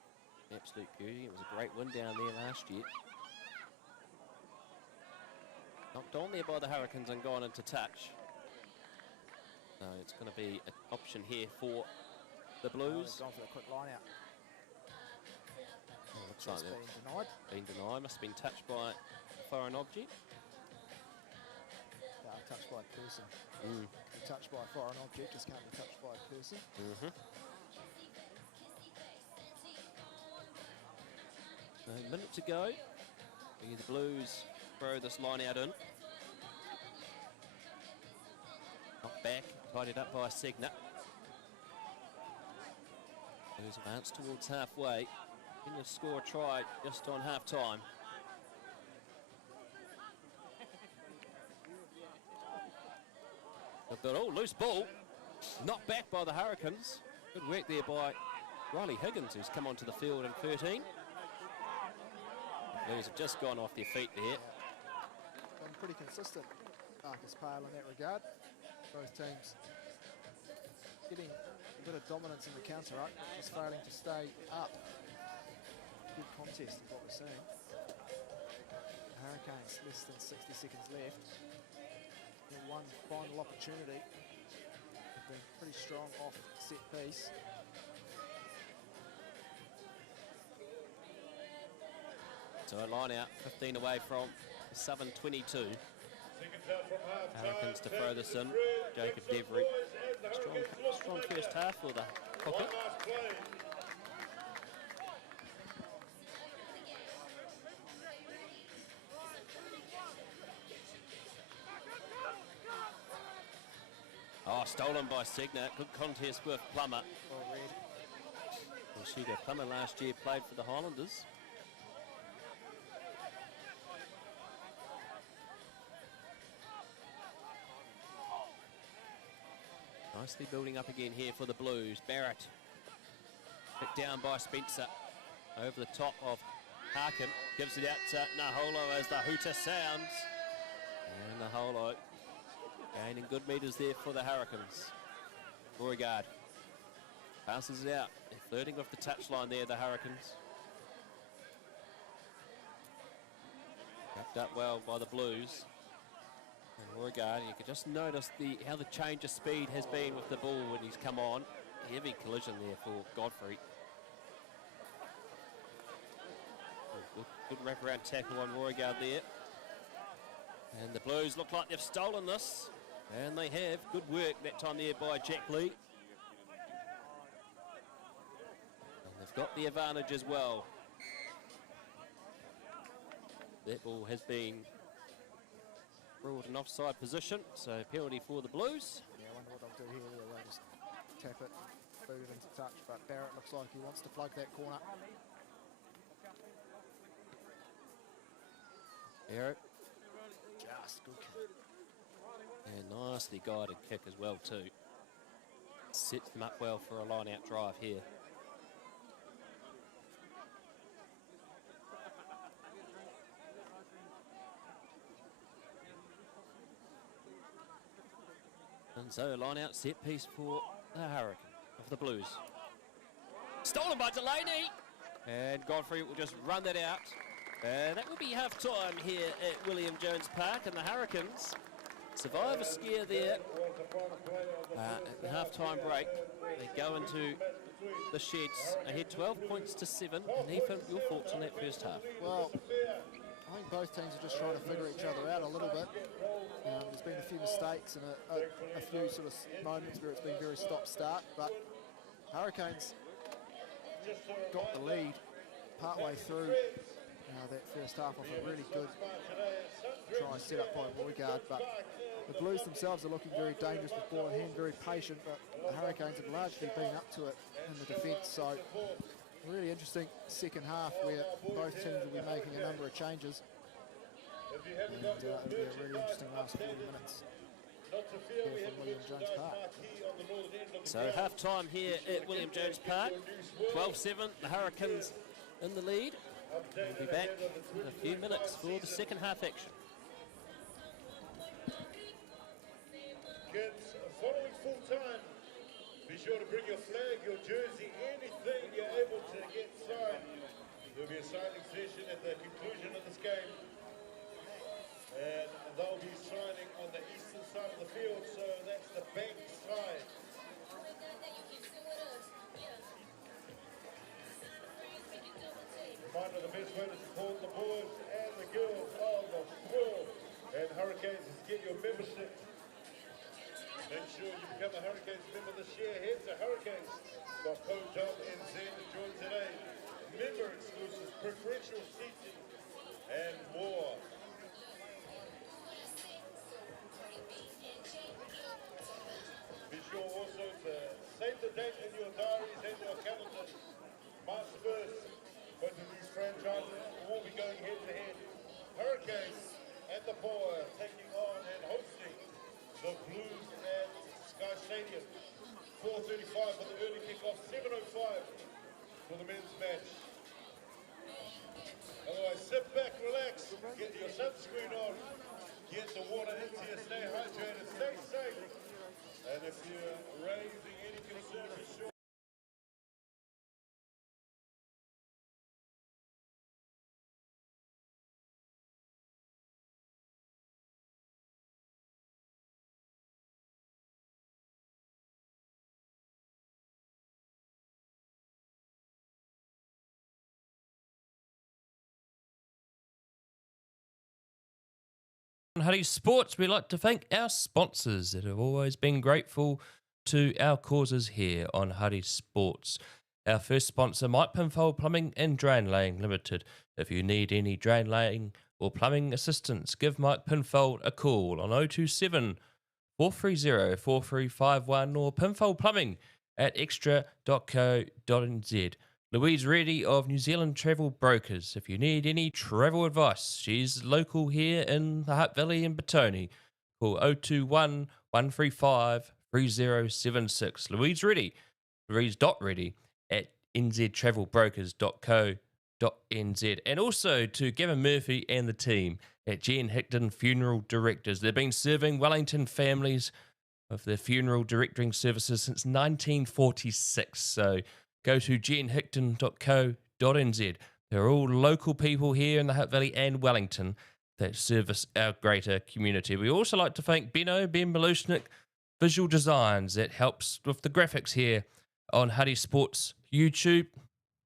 absolute beauty. It was a great win down there last year. Knocked on there by the Hurricanes and gone into touch. So it's going to be an option here for the Blues. Gone for the quick line out. Looks like It's that been denied. been denied. Must have been touched by foreign object. Touched by a person. Be touched by a foreign object, just can't be touched by a person. A minute to go. The Blues throw this line out in. Not back, tidied up by Signet. Blues advance towards halfway. Going to score a try just on half time. But loose ball. Knocked back by the Hurricanes. Good work there by Riley Higgins, who's come onto the field in 13. Blues have just gone off their feet there. Been pretty consistent, Marcus Pale, in that regard. Both teams getting a bit of dominance in the counter up, just failing to stay up. Good contest is what we're seeing. The Hurricanes less than 60 seconds left. Their one final opportunity. They've been pretty strong off set piece. So a line out, 15 away from 7:22. Hurricanes to throw this in. Jacob Devery. Strong first half for the Hookah. Oh, stolen by Signet. Good contest with Plummer. Well read. Well, Sheila Plummer last year played for the Highlanders. Nicely building up again here for the Blues. Barrett picked down by Spencer. Over the top of Harkin. Gives it out to Naholo as the hooter sounds. And Naholo gaining good metres there for the Hurricanes. Beauregard passes it out. They're flirting with the touchline there, the Hurricanes. Wrapped up well by the Blues. And Beauregard, you can just notice how the change of speed has been with the ball when he's come on. Heavy collision there for Godfrey. Good wraparound tackle on Beauregard there. And the Blues look like they've stolen this. And they have. Good work that time there by Jack Lee. And they've got the advantage as well. That ball has been ruled an offside position, so penalty for the Blues. Yeah, I wonder what they'll do here. They'll just tap it, boot it into touch, but Barrett looks like he wants to plug that corner. Barrett. Just good kick. And nicely guided kick as well too. Sets them up well for a line-out drive here. And so a line-out set piece for the Hurricane of the Blues. Stolen by Delaney! And Godfrey will just run that out. That will be half-time here at William Jones Park, and the Hurricanes survive a scare there at the half-time break. They go into the sheds ahead 12 points to 7. And Ethan, your thoughts on that first half? Well, I think both teams are just trying to figure each other out a little bit. There's been a few mistakes and a few sort of moments where it's been very stop-start, but Hurricanes got the lead partway through that first half off a really good try set up by Beauregard, but the Blues themselves are looking very dangerous with ball in hand, very patient, but the Hurricanes have largely been up to it in the defence, so really interesting second half where both teams will be making a number of changes, and it'll be a really interesting last 40 minutes here from William Jones Park. So half-time here at William Jones Park, 12-7, the Hurricanes in the lead. We'll be back in a few minutes for the second half action. Kids, following full time, be sure to bring your flag, your jersey, anything you're able to get signed. There'll be a signing session at the conclusion of this game. And they'll be signing on the eastern side of the field, so that's the bank side. Reminder, the best way to support the boys and the girls of the for the men's match. Otherwise, sit back, relax, get your sunscreen on, get the water into you, stay hydrated, stay safe. And if you're raising any concern for sure. On Huddy Sports, we'd like to thank our sponsors that have always been grateful to our causes here on Huddy Sports. Our first sponsor, Mike Pinfold Plumbing and Drain Laying Limited. If you need any drain laying or plumbing assistance, give Mike Pinfold a call on 027 430 4351 or Pinfold Plumbing at extra.co.nz. Louise Reddy of New Zealand Travel Brokers. If you need any travel advice, she's local here in the Hutt Valley in Batoni. Call 021 135 3076. Louise Reddy, Louise.Reddy at nztravelbrokers.co.nz. And also to Gavin Murphy and the team at Jen Hickton Funeral Directors. They've been serving Wellington families of their funeral directing services since 1946. So go to jenhickton.co.nz. They're all local people here in the Hutt Valley and Wellington that service our greater community. We also like to thank Ben Belushnik Visual Designs that helps with the graphics here on Huddy Sports YouTube.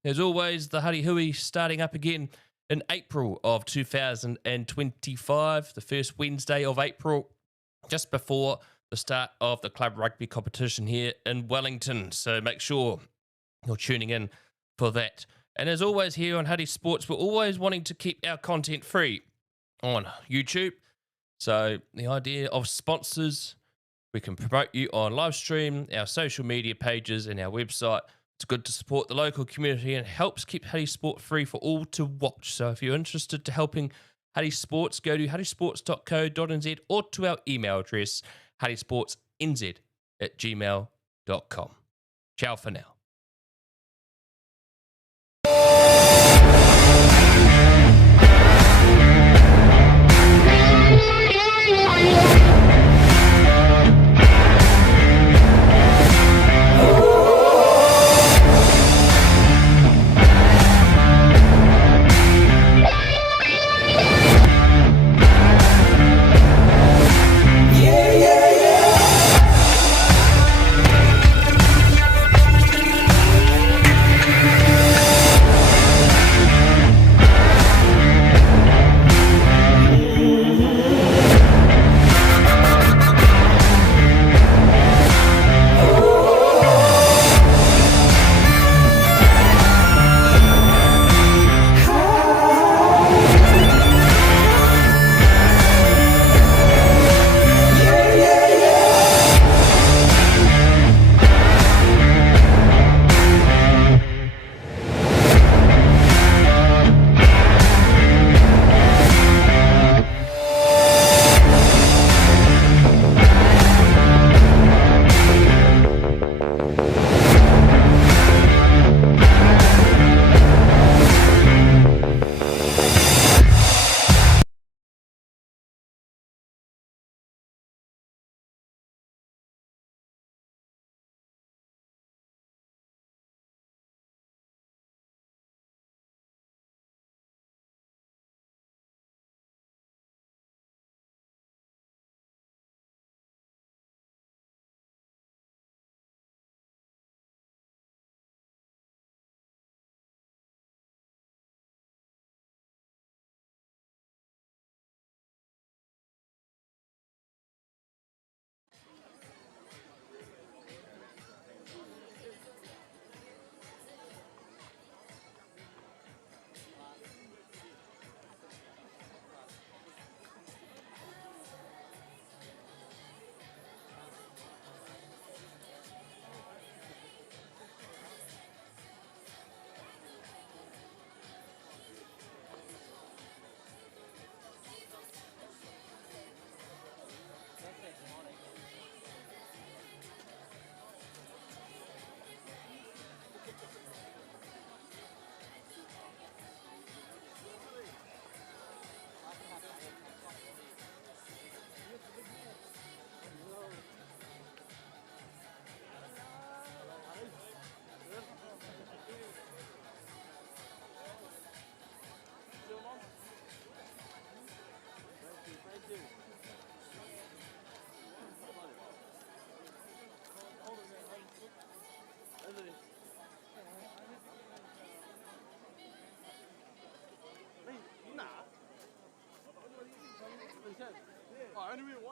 As always, the Huddy Hui starting up again in April of 2025, the first Wednesday of April, just before the start of the club rugby competition here in Wellington. So make sure you're tuning in for that. And as always here on Huddy Sports, we're always wanting to keep our content free on YouTube. So the idea of sponsors, we can promote you on live stream, our social media pages and our website. It's good to support the local community and helps keep Huddy Sport free for all to watch. So if you're interested to helping Huddy Sports, go to huddysports.co.nz or to our email address, huddysportsnz@gmail.com. Ciao for now.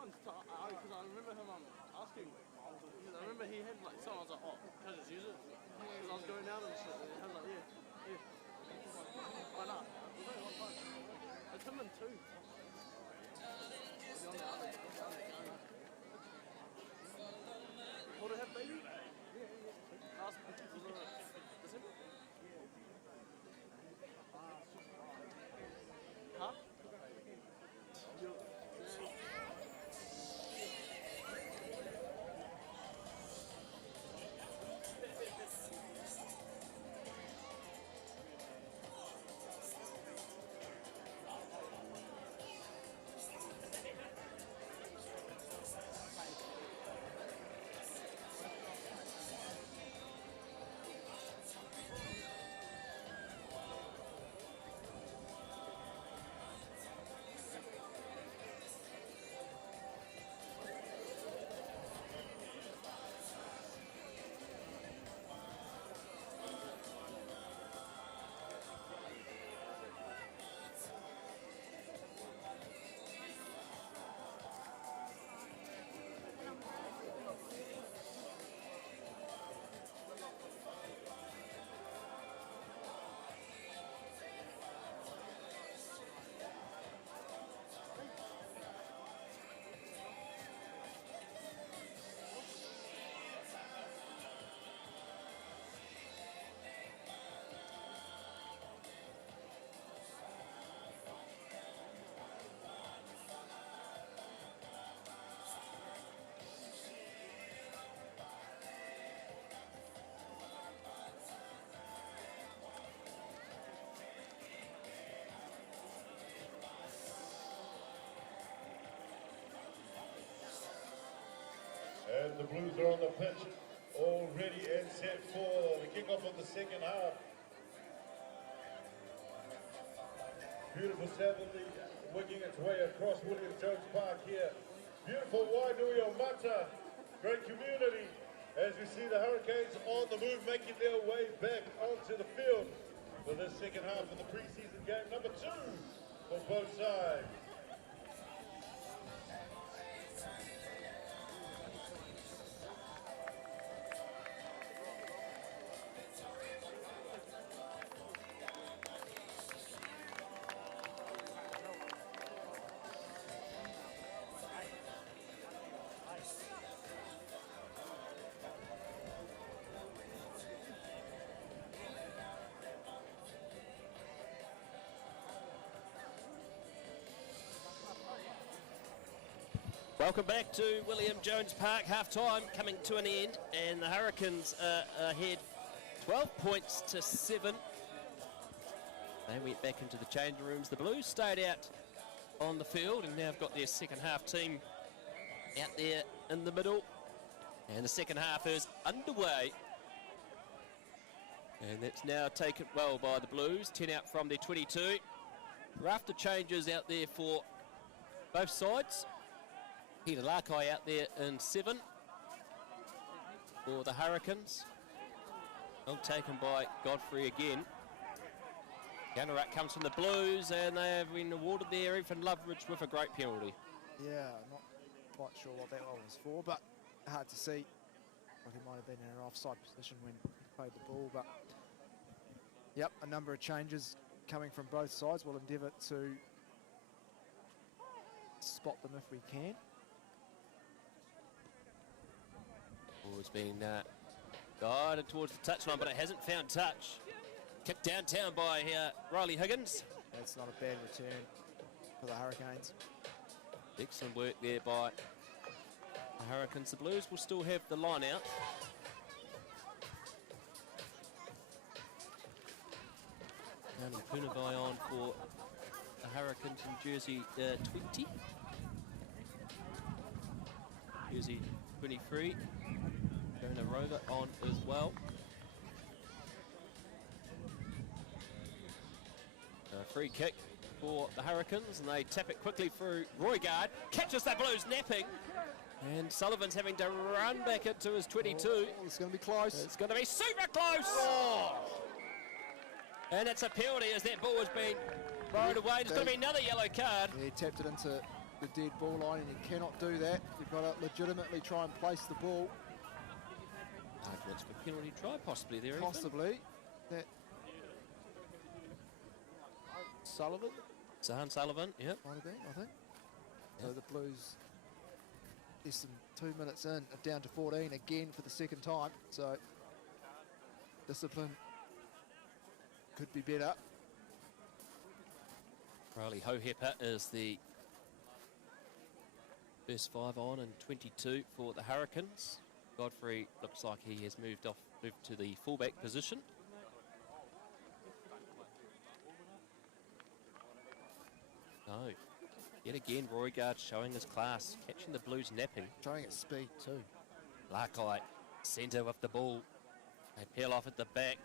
because I remember him asking. I remember he had like some. I was like, oh, can I just use it? Because I was going out and shit. And I was like, yeah. Why not? It was only one time. It's him and two. What did it have, baby? Last was December? Huh? And the Blues are on the pitch, all ready and set for the kickoff of the second half. Beautiful Saturday working its way across William Jones Park here. Beautiful Wainuiomata, great community. As we see the Hurricanes on the move, making their way back onto the field for this second half of the preseason game number 2 for both sides. Welcome back to William Jones Park. Half-time coming to an end, and the Hurricanes are ahead 12 points to 7. They went back into the changing rooms. The Blues stayed out on the field and now have got their second half team out there in the middle. And the second half is underway. And that's now taken well by the Blues. 10 out from their 22. Rafter changes out there for both sides. Peter Larkai out there in 7 for the Hurricanes. Well taken by Godfrey again. Counter-attack comes from the Blues, and they have been awarded there Ethan Loveridge with a great penalty. Yeah, not quite sure what that one was for, but hard to see. Well, he might have been in an offside position when he played the ball, but yep, a number of changes coming from both sides. We'll endeavour to spot them if we can. Ball's been guided towards the touchline, but it hasn't found touch. Kicked downtown by Riley Higgins. That's not a bad return for the Hurricanes. Excellent work there by the Hurricanes. The Blues will still have the line out. And Punavai on for the Hurricanes in jersey 20. Jersey 23. Jonah Rover on as well. A free kick for the Hurricanes, and they tap it quickly through Roygard. Catches the Blues napping, and Sullivan's having to run back into his 22. Oh, it's going to be close. It's going to be super close! Oh. And it's a penalty as that ball has been thrown away. There's going to be another yellow card. Yeah, he tapped it into the dead ball line, and you cannot do that. You've got to legitimately try and place the ball. Arguments for penalty try, possibly there. Ethan. Possibly. That Sullivan Zahan Sullivan, yep. might have been, I think. So Yep. the Blues, less than 2 minutes in, are down to 14 again for the second time. So discipline could be better. Riley Hohepa is the first 5 on and 22 for the Hurricanes. Godfrey looks like he has moved to the fullback position. No. Yet again, Roygard showing his class, catching the Blues napping. Showing its speed too. Larkite, centre with the ball. They peel off at the back.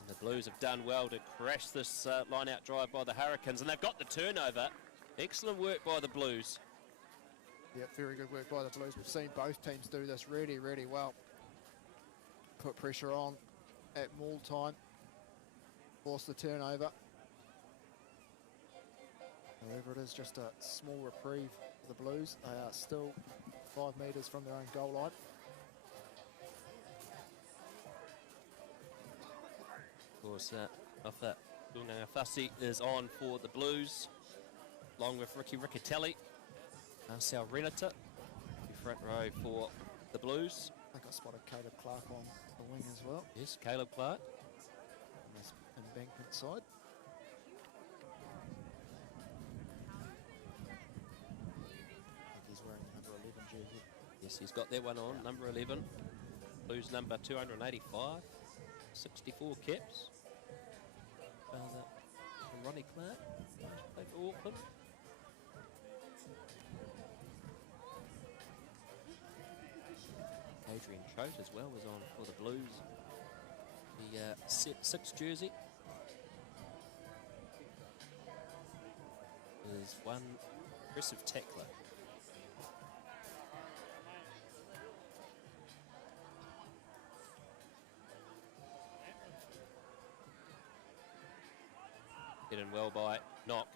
And the Blues have done well to crash this line-out drive by the Hurricanes, and they've got the turnover. Excellent work by the Blues. Yeah, very good work by the Blues. We've seen both teams do this really, really well. Put pressure on at maul time. Force the turnover. However, it is just a small reprieve for the Blues. They are still 5 metres from their own goal line. Of course, off that, Fussy is on for the Blues, along with Ricky Riccatelli. Sal Renata, front row for the Blues. I think I spotted Caleb Clark on the wing as well. Yes, Caleb Clark. On this embankment side. I think he's wearing the number 11 jersey. Yes, he's got that one on, number 11. Blues number 285, 64 caps. From Ronnie Clark, played for Auckland. Adrian Choate as well was on for the Blues. The 6 jersey is one impressive tackler. Get in well by Knock.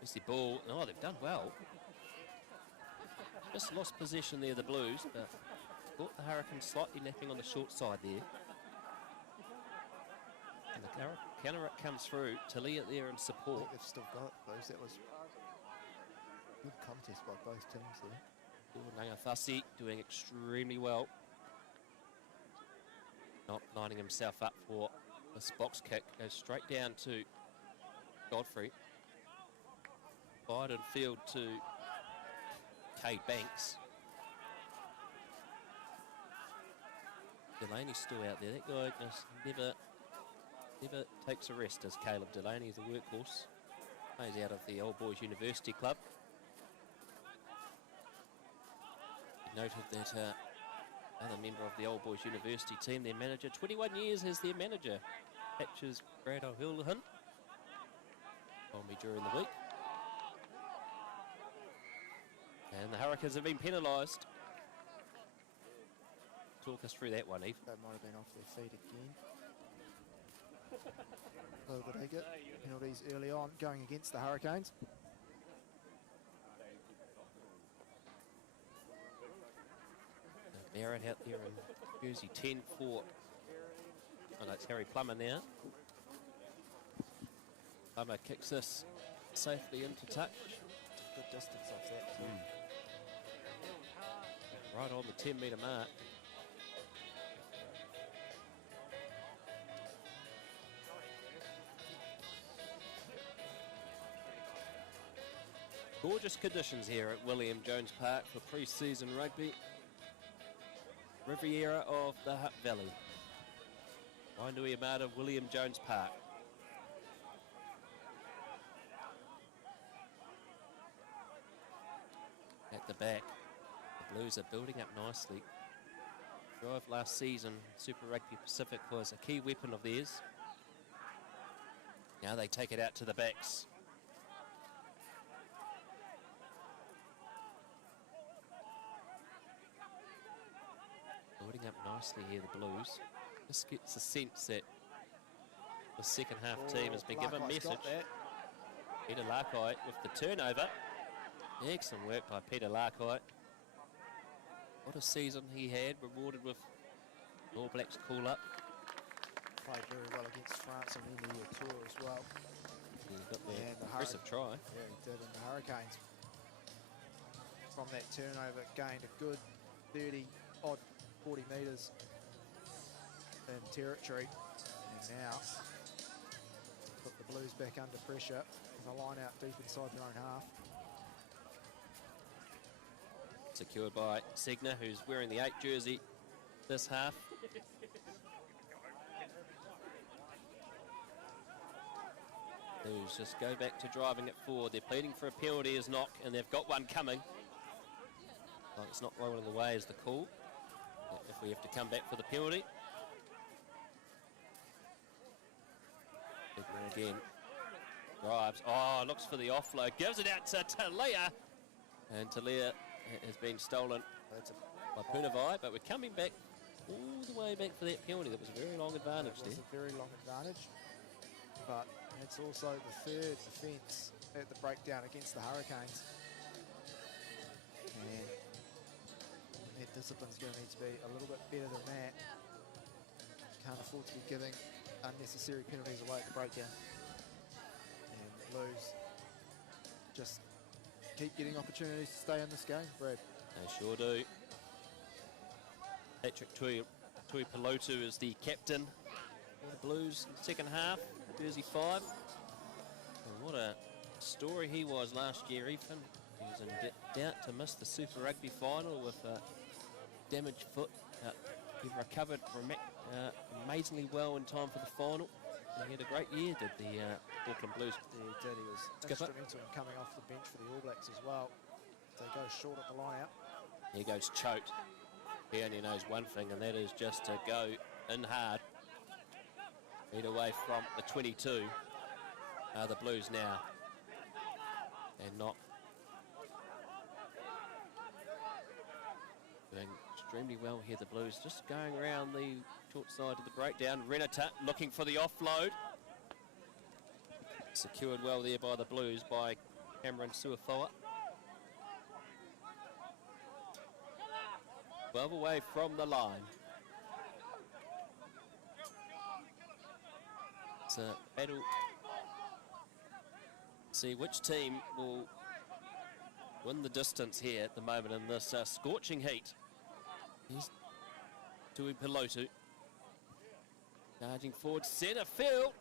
There's the ball. Oh, they've done well. Just lost possession there, the Blues, but caught the Hurricanes slightly napping on the short side there. And the counter comes through. Talia there in I support. think they've still got it, Blues. That was a good contest by both teams there. Nangafasi doing extremely well. Not lining himself up for this box kick. Goes straight down to Godfrey. Wide in field to Kay Banks. Delaney's still out there. That guy just never takes a rest, as Caleb Delaney is a workhorse. Plays out of the Old Boys University Club. He noted that another member of the Old Boys University team, their manager, 21 years as their manager, catches Brad O'Houlihan. Told me during the week. And the Hurricanes have been penalised. Talk us through that one, Eve. They might have been off their feet again. A little bit eager. Penalties early on going against the Hurricanes. Barrett out there in jersey 10 for, oh no, it's Harry Plummer now. Plummer kicks this safely into touch. Good distance off that. Right on the 10-metre mark. Gorgeous conditions here at William Jones Park for pre-season rugby. Riviera of the Hutt Valley. Wainuiomata, William Jones Park. At the back, the Blues are building up nicely. Drive last season, Super Rugby Pacific was a key weapon of theirs. Now they take it out to the backs. Building up nicely here, the Blues. Just gets a sense that the second half team has been given a Larkite's message. got that. Peter Larkite with the turnover. Excellent work by Peter Larkite. What a season he had, rewarded with All Blacks call-up. Played very well against France on the end of the year tour as well. He got the And the impressive try. Yeah, he did. And the Hurricanes, from that turnover, gained a good 30-odd, 40 metres in territory. And now put the Blues back under pressure with a line out deep inside their own half. Secured by Signer, who's wearing the 8 jersey this half. Blues just go back to driving it forward. They're pleading for a penalty as knock, and they've got one coming. Oh, it's not rolling away as the call. If we have to come back for the penalty. Signer again. Drives. Oh, looks for the offload. Gives it out to Talia. And Talia has been stolen by Punavai, but we're coming back all the way back for that penalty. That was a very long advantage It was there. a very long advantage, but it's also the third defence at the breakdown against the Hurricanes. And their discipline's going to need to be a little bit better than that. Can't afford to be giving unnecessary penalties away at the breakdown. And the Blues just keep getting opportunities to stay in this game, Brad. They sure do. Patrick Tui Pelotu is the captain of the Blues in the second half, jersey 5. And what a story he was last year, Ethan. He was in doubt to miss the Super Rugby final with a damaged foot. He recovered amazingly well in time for the final. And he had a great year, did the Auckland Blues. Yeah, he did. He was instrumental in coming off the bench for the All Blacks as well. They go short at the line out. Here goes Choate. He only knows one thing, and that is just to go in hard. Feet away from the 22 are the Blues now. And not doing extremely well here, the Blues. Just going around the short side of the breakdown. Renata looking for the offload. Secured well there by the Blues by Cameron Suafoa. 12 away from the line. It's a battle. See which team will win the distance here at the moment in this scorching heat. Here's Tui Pelotu. Charging forward centre field.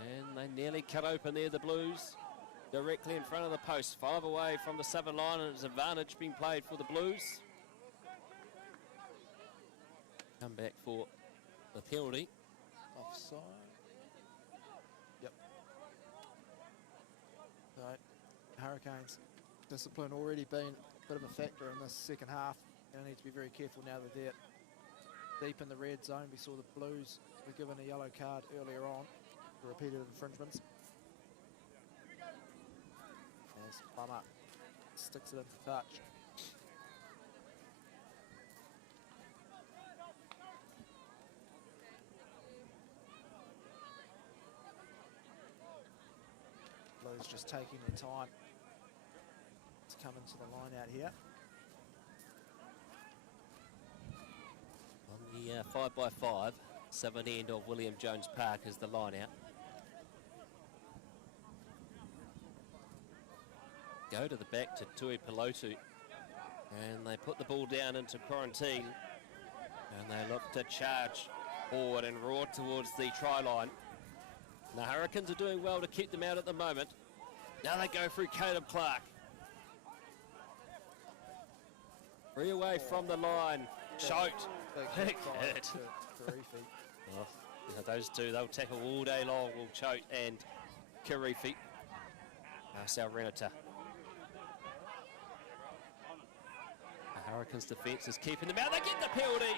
And they nearly cut open there, the Blues. Directly in front of the post. 5 away from the 7 line, and it's advantage being played for the Blues. Come back for the penalty. Offside. Yep. Right. Hurricanes discipline already been a bit of a factor in this second half. They need to be very careful now that they're deep in the red zone. We saw the Blues were given a yellow card earlier on for repeated infringements. As Plummer sticks it in for touch. Blues just taking their time to come into the line out here. On the 5x5, 7 end of William Jones Park is the line out. Go to the back to Tui Pelotu, and they put the ball down into quarantine, and they look to charge forward and roar towards the try line. The Hurricanes are doing well to keep them out at the moment. Now they go through Caleb Clark. 3 away from the line. Choate. Big hit. Oh, those two, they'll tackle all day long, will Choate and Kirifi. Sal Renata. The Hurricanes defence is keeping them out. They get the penalty.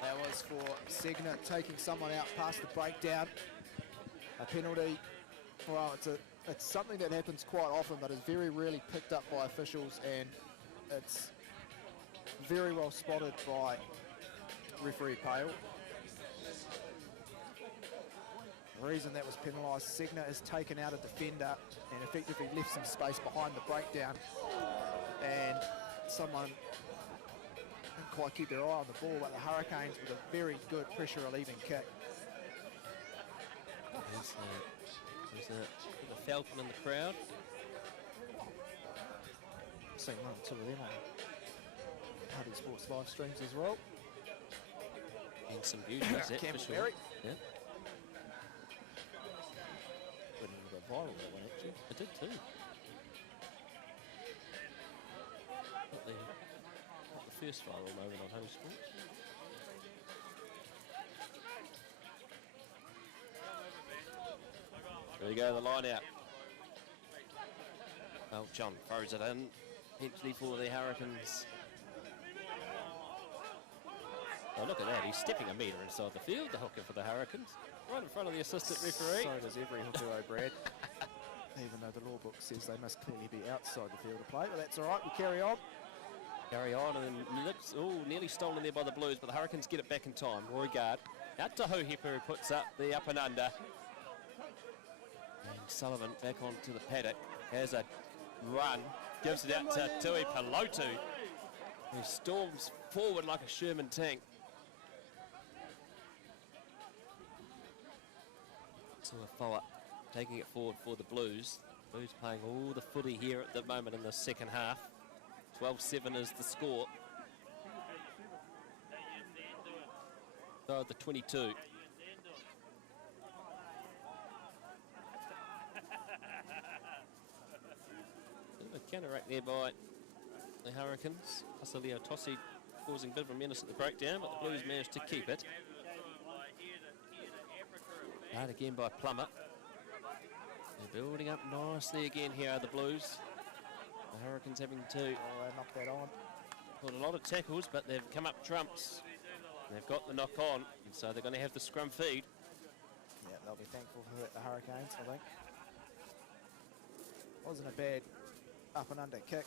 That was for Signer taking someone out past the breakdown. A penalty, well, it's something that happens quite often, but is very rarely picked up by officials, and it's very well spotted by referee Pale. The reason that was penalised, Segner has taken out a defender and effectively left some space behind the breakdown. And someone didn't quite keep their eye on the ball, but the Hurricanes with a very good pressure relieving kick. There's the Falcon in the crowd. I've seen one or two of them on Hardy Sports live streams as well. And some beauties, that for Campbell sure. Berry. Yeah. Went a bit viral, that one, actually. It did too. Not the first viral moment on Home Sports. There we go, the line out. Well, John throws it in, eventually for the Hurricanes. Oh, look at that, he's stepping a metre inside the field, the hooker for the Hurricanes. Right in front of the assistant referee. So does every hooker, Brad. Even though the law book says they must clearly be outside the field of play, but that's all right, we'll carry on. Carry on, and then nearly stolen there by the Blues, but the Hurricanes get it back in time. Roy Guard out to Hohepa, who puts up the up and under. And Sullivan back onto the paddock, has a run, gives it out to Tui Pelotu, who storms forward like a Sherman tank. Suafoa taking it forward for the Blues. Blues playing all the footy here at the moment in the second half. 12-7 is the score. So the 22. Counteract there by the Hurricanes. Asalio Tossi causing a bit of a menace at the breakdown, but the Blues managed to keep it. Hard again by Plummer. They're building up nicely again here are the Blues. The Hurricanes having to they knocked that on. put a lot of tackles, but they've come up trumps. They've got the knock on, and so they're going to have the scrum feed. Yeah, they'll be thankful for that, the Hurricanes, I think. Wasn't a bad up and under kick.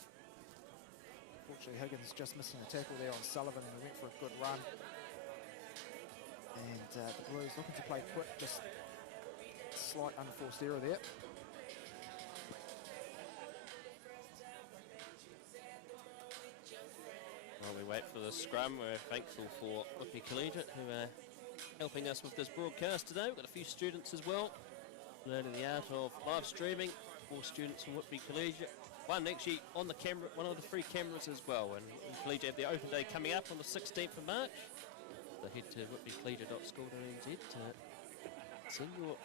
Fortunately, Higgins just missing a tackle there on Sullivan, and he went for a good run. And the Blues looking to play quick, just slight unforced error there. While we wait for the scrum, we're thankful for Rugby Collegiate who are helping us with this broadcast today. We've got a few students as well, learning the art of live streaming. 4 students from Whitby Collegiate. One actually on the camera, one of the 3 cameras as well. And Collegiate have the open day coming up on the 16th of March. So head to whitbycollegiate.school.nz to send your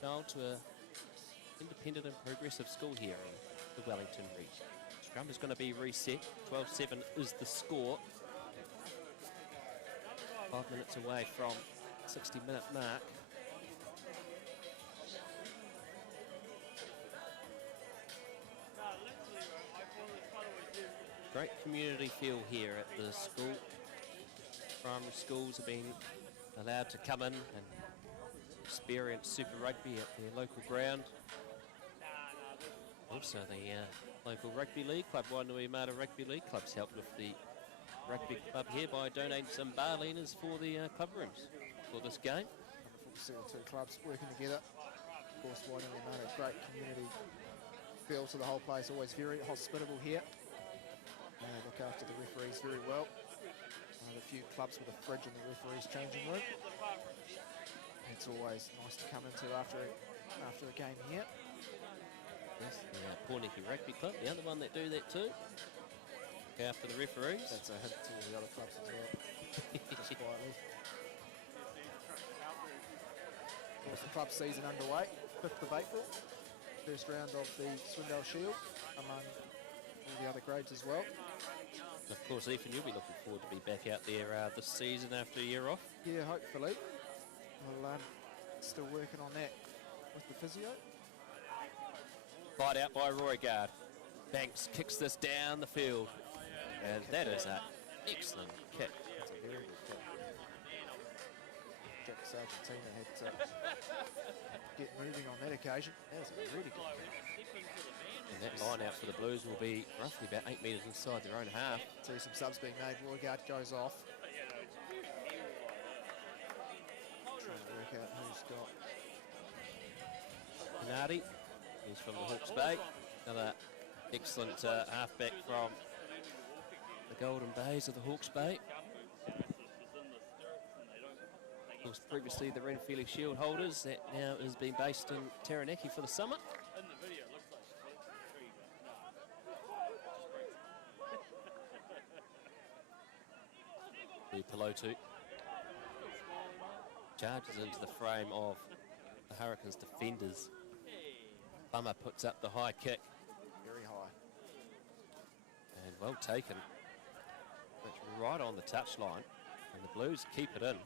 child to an independent and progressive school here in the Wellington region. Scrum is going to be reset. 12-7 is the score. 5 minutes away from 60-minute mark. Great community feel here at the school. Primary schools have been allowed to come in and experience Super Rugby at their local ground. Also the local rugby league club, Wainuiomata Rugby League club's helped with the rugby club here by donating some bar leaners for the club rooms for this game. Wonderful to see the 2 clubs working together. Of course, Wainuiomata, great community feel to the whole place, always very hospitable here. They look after the referees very well. A few clubs with a fridge in the referees' changing room. It's always nice to come into after a game here. Yes, the Pornicky Rugby Club, the other one that do that too. Look after the referees. That's a hint to all the other clubs as well. Just quietly. Of course, the club season underway, 5th of April. First round of the Swindale Shield among all the other grades as well. Of course, Ethan, you'll be looking forward to be back out there this season after a year off. Yeah, hopefully. We'll still working on that with the physio. Fight out by Roy Guard. Banks kicks this down the field. And that is an excellent kick. That's a very good kick. Jack Sargentina had to get moving on that occasion. That was a really good kick. And that line out for the Blues will be roughly about 8 metres inside their own half. See some subs being made. Roy Guard goes off. Trying to work out who's got Inari, he's from the Hawke's Bay. Another excellent halfback from the Golden Bays of the Hawke's Bay. Of course, previously the Renfrew Shield holders, that now has been based in Taranaki for the summer. Pelotu charges into the frame of the Hurricanes defenders. Bummer puts up the high kick. Very high. And well taken. It's right on the touchline. And the Blues keep it in.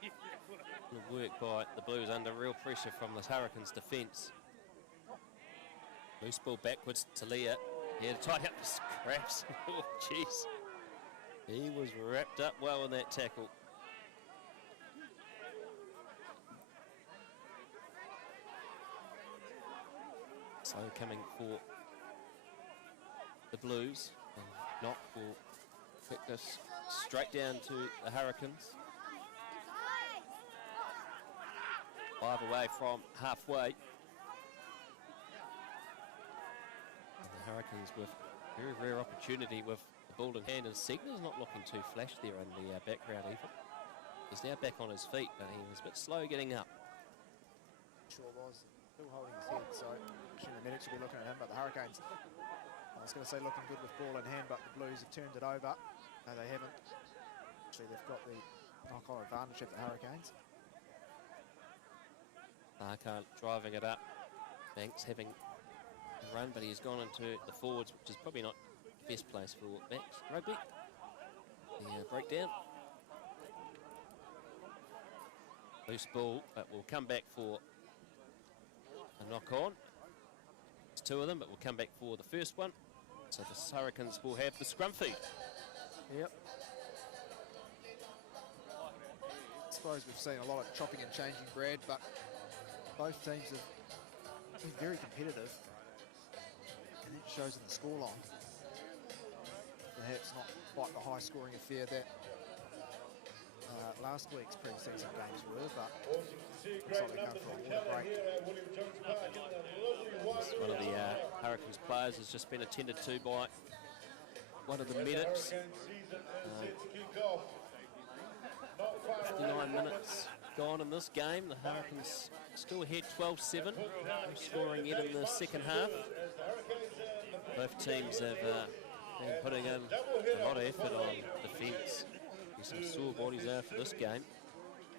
Good work by the Blues under real pressure from the Hurricanes defence. Loose ball backwards to Leah. Yeah, to tie up the scraps. Oh, jeez. He was wrapped up well in that tackle. So coming for the Blues. And Knock will kick this straight down to the Hurricanes. 5 away from halfway. And the Hurricanes with very rare opportunity with the ball in hand, and Segner's not looking too flash there in the background even. He's now back on his feet, but he was a bit slow getting up. Sure was. Still holding his head, so actually the medics will be looking at him, but the Hurricanes, I was going to say looking good with ball in hand, but the Blues have turned it over. No, they haven't. Actually, they've got the knock-on advantage of the Hurricanes. Arcant driving it up. Banks having a run, but he's gone into the forwards, which is probably not the best place for Banks. Rugby. The breakdown. Loose ball, but we'll come back for a knock-on. It's 2 of them, but we'll come back for the first one. So the Hurricanes will have the scrum feed. Yep. I suppose we've seen a lot of chopping and changing, Brad, but both teams have been very competitive, and it shows in the scoreline. Perhaps not quite the high-scoring affair that last week's pre-season games were, but looks like they're going for a water break. One of the Hurricanes players has just been attended to by one of the medics. 59 minutes gone in this game. The Hurricanes still ahead 12-7, scoring yet in the second half. Both teams have been putting in a lot of effort on defence. There's some sore bodies there for this game.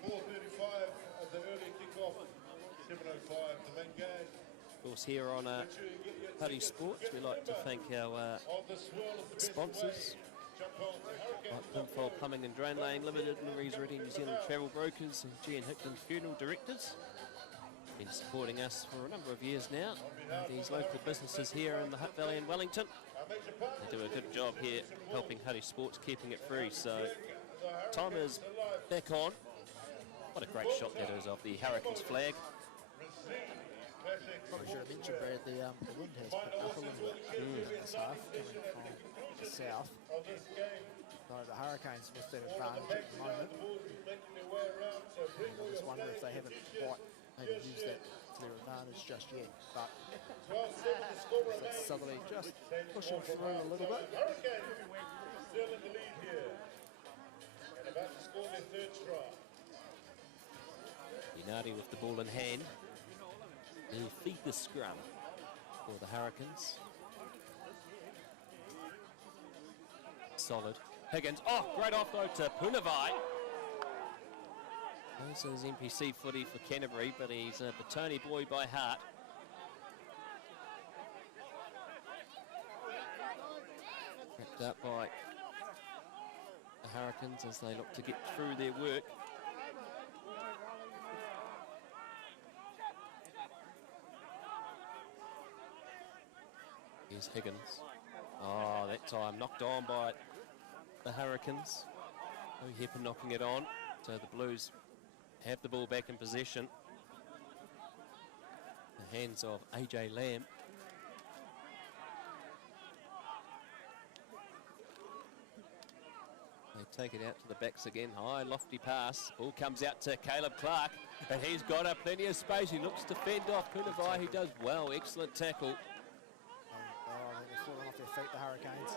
4:35 of the early kickoff, 7:05 the main game. Of course, here on Huddy Sports, we like to thank our sponsors, like Pinfold Plumbing and Drain Laying Limited, Louise Reading New Zealand Travel Brokers, and G and Hickton Funeral Directors. Been supporting us for a number of years now. These local businesses here in the Hutt Valley and Wellington, they do a good job here helping Huddy Sports, keeping it free. So time is back on. What a great shot that is of the Hurricanes flag. Probably should have mentioned, Brad, the wind has picked up a little bit in this half, coming from the south. So the Hurricanes with that advantage at the moment. I just wonder if they haven't quite maybe used that to their advantage just yet. But Southerly just pushing through a little bit. Still in the lead here, and about to score their 3rd try. Unadi with the ball in hand. He'll feed the scrum for the Hurricanes. Solid. Higgins. Oh, great offload to Punavai. This is NPC footy for Canterbury, but he's a Batoni boy by heart. Wrapped up by the Hurricanes as they look to get through their work. Here's Higgins. Oh, that time knocked on by the Hurricanes. O'Hepper knocking it on. So the Blues have the ball back in possession. The hands of AJ Lamb. They take it out to the backs again. High, lofty pass. Ball comes out to Caleb Clark, and he's got plenty of space. He looks to fend off Kunavai. He does well. Excellent tackle. Oh, they're falling off their feet, the Hurricanes.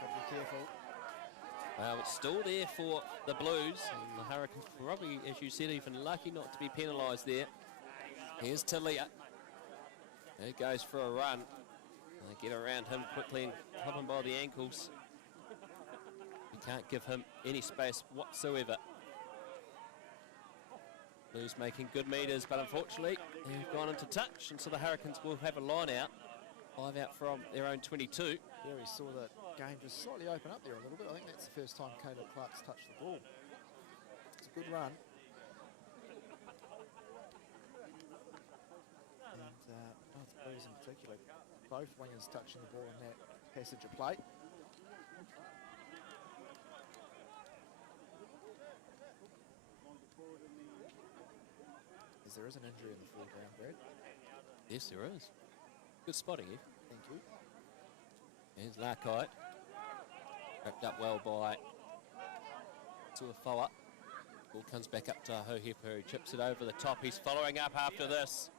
Got to be careful. Well, it's still there for the Blues. And the Hurricanes probably, as you said, even lucky not to be penalised there. Here's Talia. He goes for a run. They get around him quickly and club him by the ankles. You can't give him any space whatsoever. Blues making good meters, but unfortunately they've gone into touch, and so the Hurricanes will have a line out. 5 out from their own 22. There we saw the game just slightly open up there a little bit. I think that's the first time Caleb Clark's touched the ball. It's a good run. And both Blues in particular, both wingers touching the ball in that passage of play. There is an injury in the foreground, Brad. Yes, there is. Good spotting, Eve. Thank you. Here's Larkite. Wrapped up well by Tuafoa. Ball comes back up to Hohepa, who chips it over the top. He's following up after this.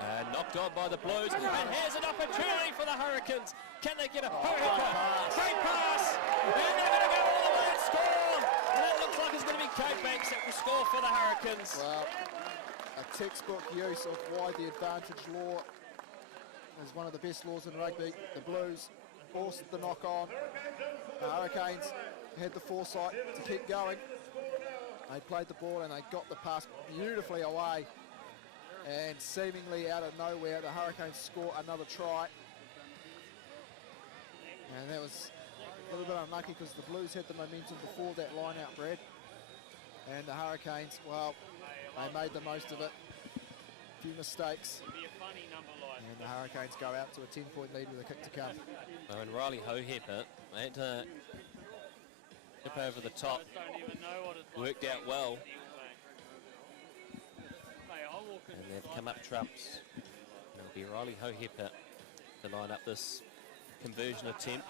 And knocked on by the Blues. And here's an opportunity for the Hurricanes. Can they get a Hohepa? Great pass! And they're going to go all the way and score! And it looks like it's going to be Kate Banks that will score for the Hurricanes. Well, a textbook use of why the advantage law is one of the best laws in rugby. The Blues forced the knock on. The Hurricanes had the foresight to keep going. They played the ball and they got the pass beautifully away. And seemingly out of nowhere, the Hurricanes score another try. And that was a little bit unlucky because the Blues had the momentum before that line out, Brad. And the Hurricanes, well, they made the most of it. A few mistakes. And the Hurricanes go out to a 10-point lead with a kick to come. Oh, and Riley Hohepa had to tip over the top. Worked out well. And they've come up trumps. It'll be Riley Hohepa to line up this conversion attempt.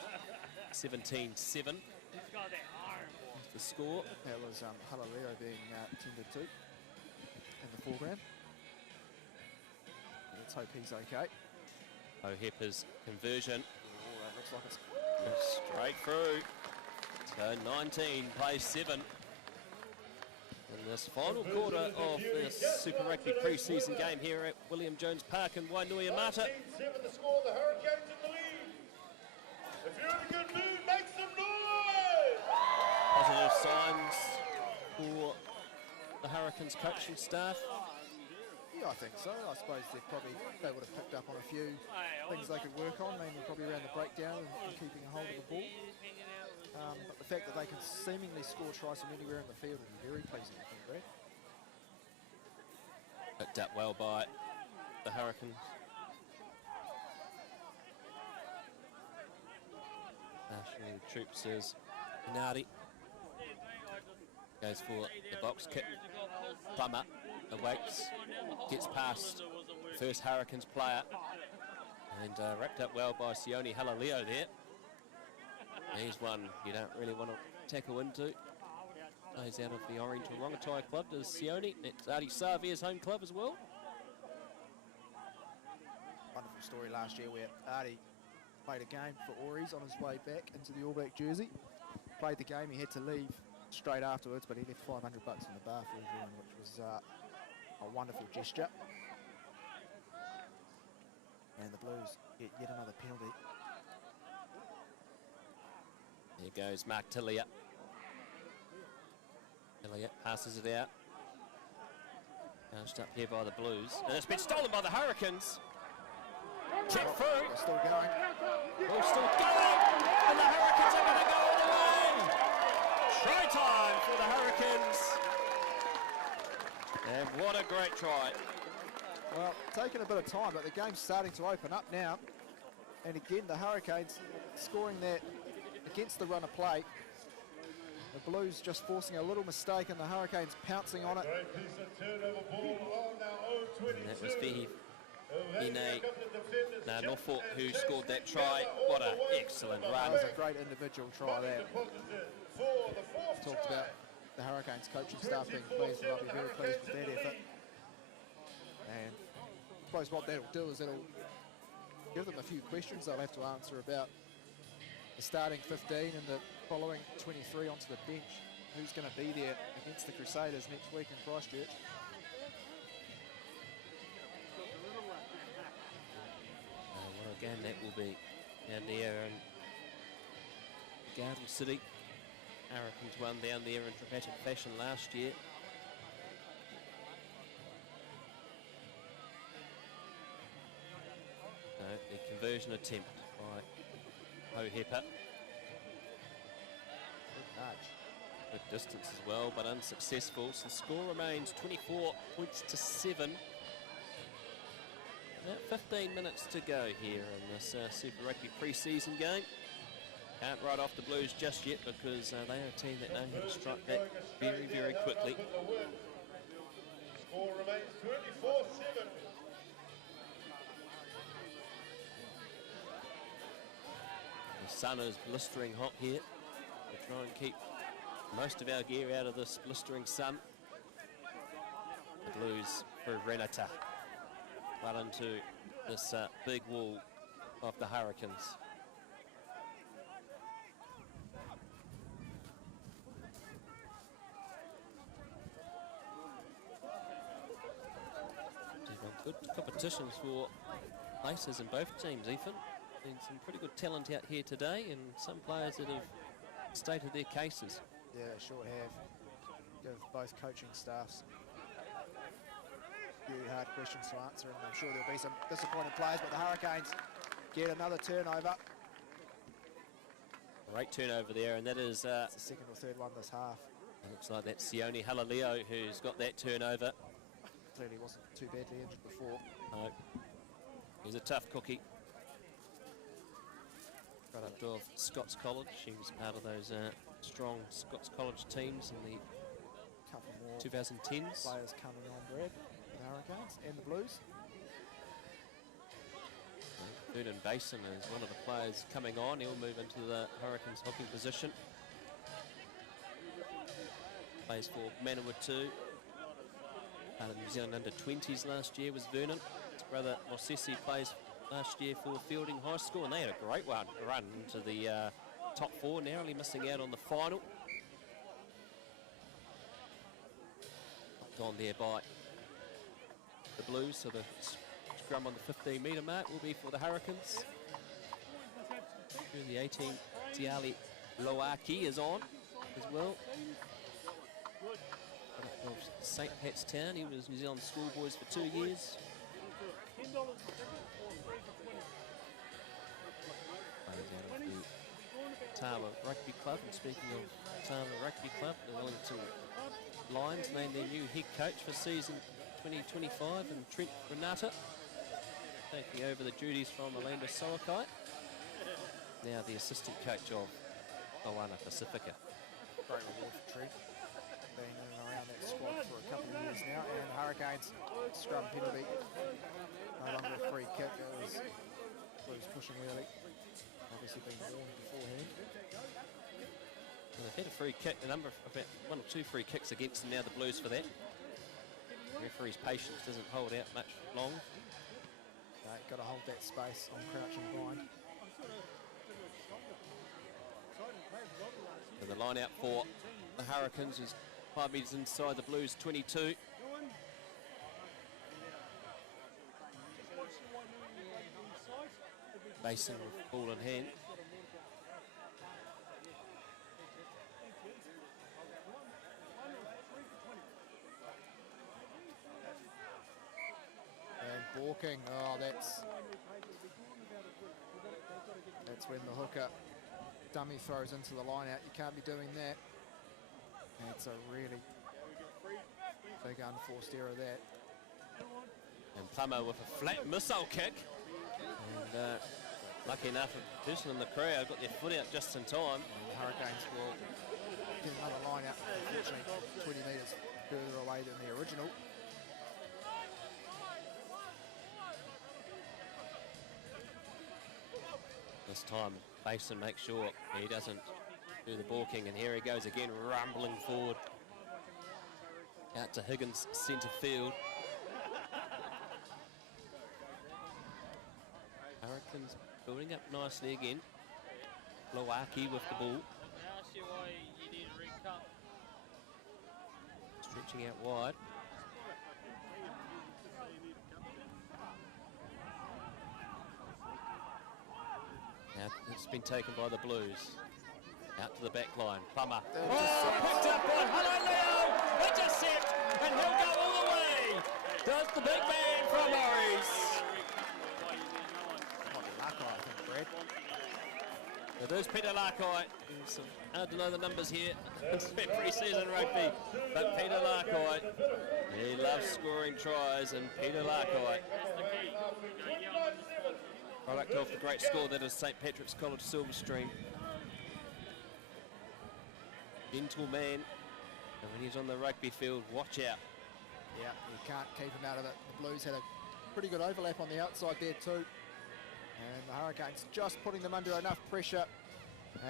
17-7. The score. That was Halaleo being tended to in the foreground. Let's hope he's okay. Hohepa's conversion. Oh, that looks like it's straight through. So 19 plays 7. In this final quarter of this Super Rugby pre-season game here at William Jones Park in Wainuiomata. 19-7 the score, the Hurricanes in the lead. If you're in a good mood, make some noise! Positive signs for the Hurricanes coaching staff. Yeah, I think so. I suppose they would have picked up on a few things they could work on, mainly probably around the breakdown and keeping a hold of the ball. But the fact that they can seemingly score tries from anywhere in the field will be very pleasing, I think, Brad. Picked up well by the Hurricanes. National Troops is Inari. Goes for the box kick. Plummer awaits, gets past first Hurricanes player. And wrapped up well by Sione Halaleo there. He's one you don't really want to tackle into. Plays out of the Orange Rongotai club, does Sione. It's Artie Savia's home club as well. Wonderful story last year where Artie played a game for Auries on his way back into the All Black jersey. Played the game, he had to leave straight afterwards, but he left $500 in the bar for everyone, which was a wonderful gesture. And the Blues get yet another penalty. There goes Mark Tillier. Tillier passes it out. Pushed up here by the Blues. And it's been stolen by the Hurricanes. Check through. They're still going. Ball's still going. And the Hurricanes are going to go all the way. Try time for the Hurricanes. And what a great try. Well, taking a bit of time, but the game's starting to open up now. And again, the Hurricanes scoring that against the run of play. The Blues just forcing a little mistake and the Hurricanes pouncing on it. Great piece of turnover ball on our own 22. And that was Fihi. Over Norfolk, who scored that try. What an excellent That run. was a great individual try there. Talked about the Hurricanes coaching staff being pleased, and I'll be very pleased with that effort. And I suppose what that'll do is it'll give them a few questions they'll have to answer about the starting 15 and the following 23 onto the bench. Who's going to be there against the Crusaders next week in Christchurch? What a game that will be down there in Garden City. Hurricanes won down there in dramatic fashion last year. The conversion attempt by Hohepa. Good distance as well, but unsuccessful. So the score remains 24 points to 7. About 15 minutes to go here in this Super Rugby pre-season game. Can't write off the Blues just yet because they are a team that know how to strike back very, very quickly. Score remains 24-7. The sun is blistering hot here. We try and keep most of our gear out of this blistering sun. The Blues for Renata. Right into this big wall of the Hurricanes. Good competitions for places in both teams, Ethan. Been some pretty good talent out here today and some players that have stated their cases. Yeah, they sure have. Give both coaching staffs very hard questions to answer, and I'm sure there'll be some disappointed players, but the Hurricanes get another turnover. Great turnover there, and that is... It's the second or third one this half. It looks like that's Sione Halaleo who's got that turnover. Clearly wasn't too badly injured before. No. He's a tough cookie. Product of Scots College. She was part of those strong Scots College teams in the Couple more 2010s. players coming on, Brad, for the Hurricanes and the Blues. Vernon Basin is one of the players coming on. He'll move into the Hurricanes hooking position. Plays for Manawatu. New Zealand under-20s last year was Vernon. His brother Mosesi plays last year for Fielding High School, and they had a great run into the top 4, narrowly missing out on the final. Gone there by the Blues, so the scrum on the 15-metre mark will be for the Hurricanes. The 18, Tiali Loaki is on as well. Of St. Pat's Town, he was New Zealand schoolboys for 2 years. Plays out of the Tawa Rugby Club, and speaking of Tawa Rugby Club, the Wellington Lions named their new head coach for season 2025, and Trent Renata taking over the duties from Orlando Soakai. Now the assistant coach of Moana Pacifica. Great reward for Trent. Been in and around that squad for a couple of years now, and the Hurricanes scrum penalty, no longer a free kick. It was Blues pushing early, obviously been warned beforehand. Well, they've had a free kick, about 1 or 2 free kicks against them now, the Blues, for that. The referee's patience doesn't hold out much long. Got to hold that space on crouch and bind. And the line out for the Hurricanes is 5 metres inside the Blues 22. Basin with ball in hand. And balking, oh, that's when the hooker dummy throws into the line out. You can't be doing that. That's a really big unforced error there. And Plummer with a flat missile kick. And lucky enough, a person in the crowd got their foot out just in time. And the Hurricanes will get another line out, unfortunately 20 metres further away than the original. This time, Mason makes sure he doesn't do the balking, and here he goes again, rumbling forward. Out to Higgins, centre field. Hurricanes building up nicely again. Loaki with the ball. Stretching out wide. Now it's been taken by the Blues. Out to the back line. Plummer. Picked up by Hello Leo. Intercept, and he'll go all the way. Does the big man from Maurice. Now there's Peter Larkite. Hard to know the numbers here. It's pre-season rugby. But Peter Larkite, he loves scoring tries, and Peter Larkite, product of the great school that is St. Patrick's College Silverstream. Gentle man, and when he's on the rugby field, watch out. Yeah, you can't keep him out of it. The Blues had a pretty good overlap on the outside there too. And the Hurricanes just putting them under enough pressure.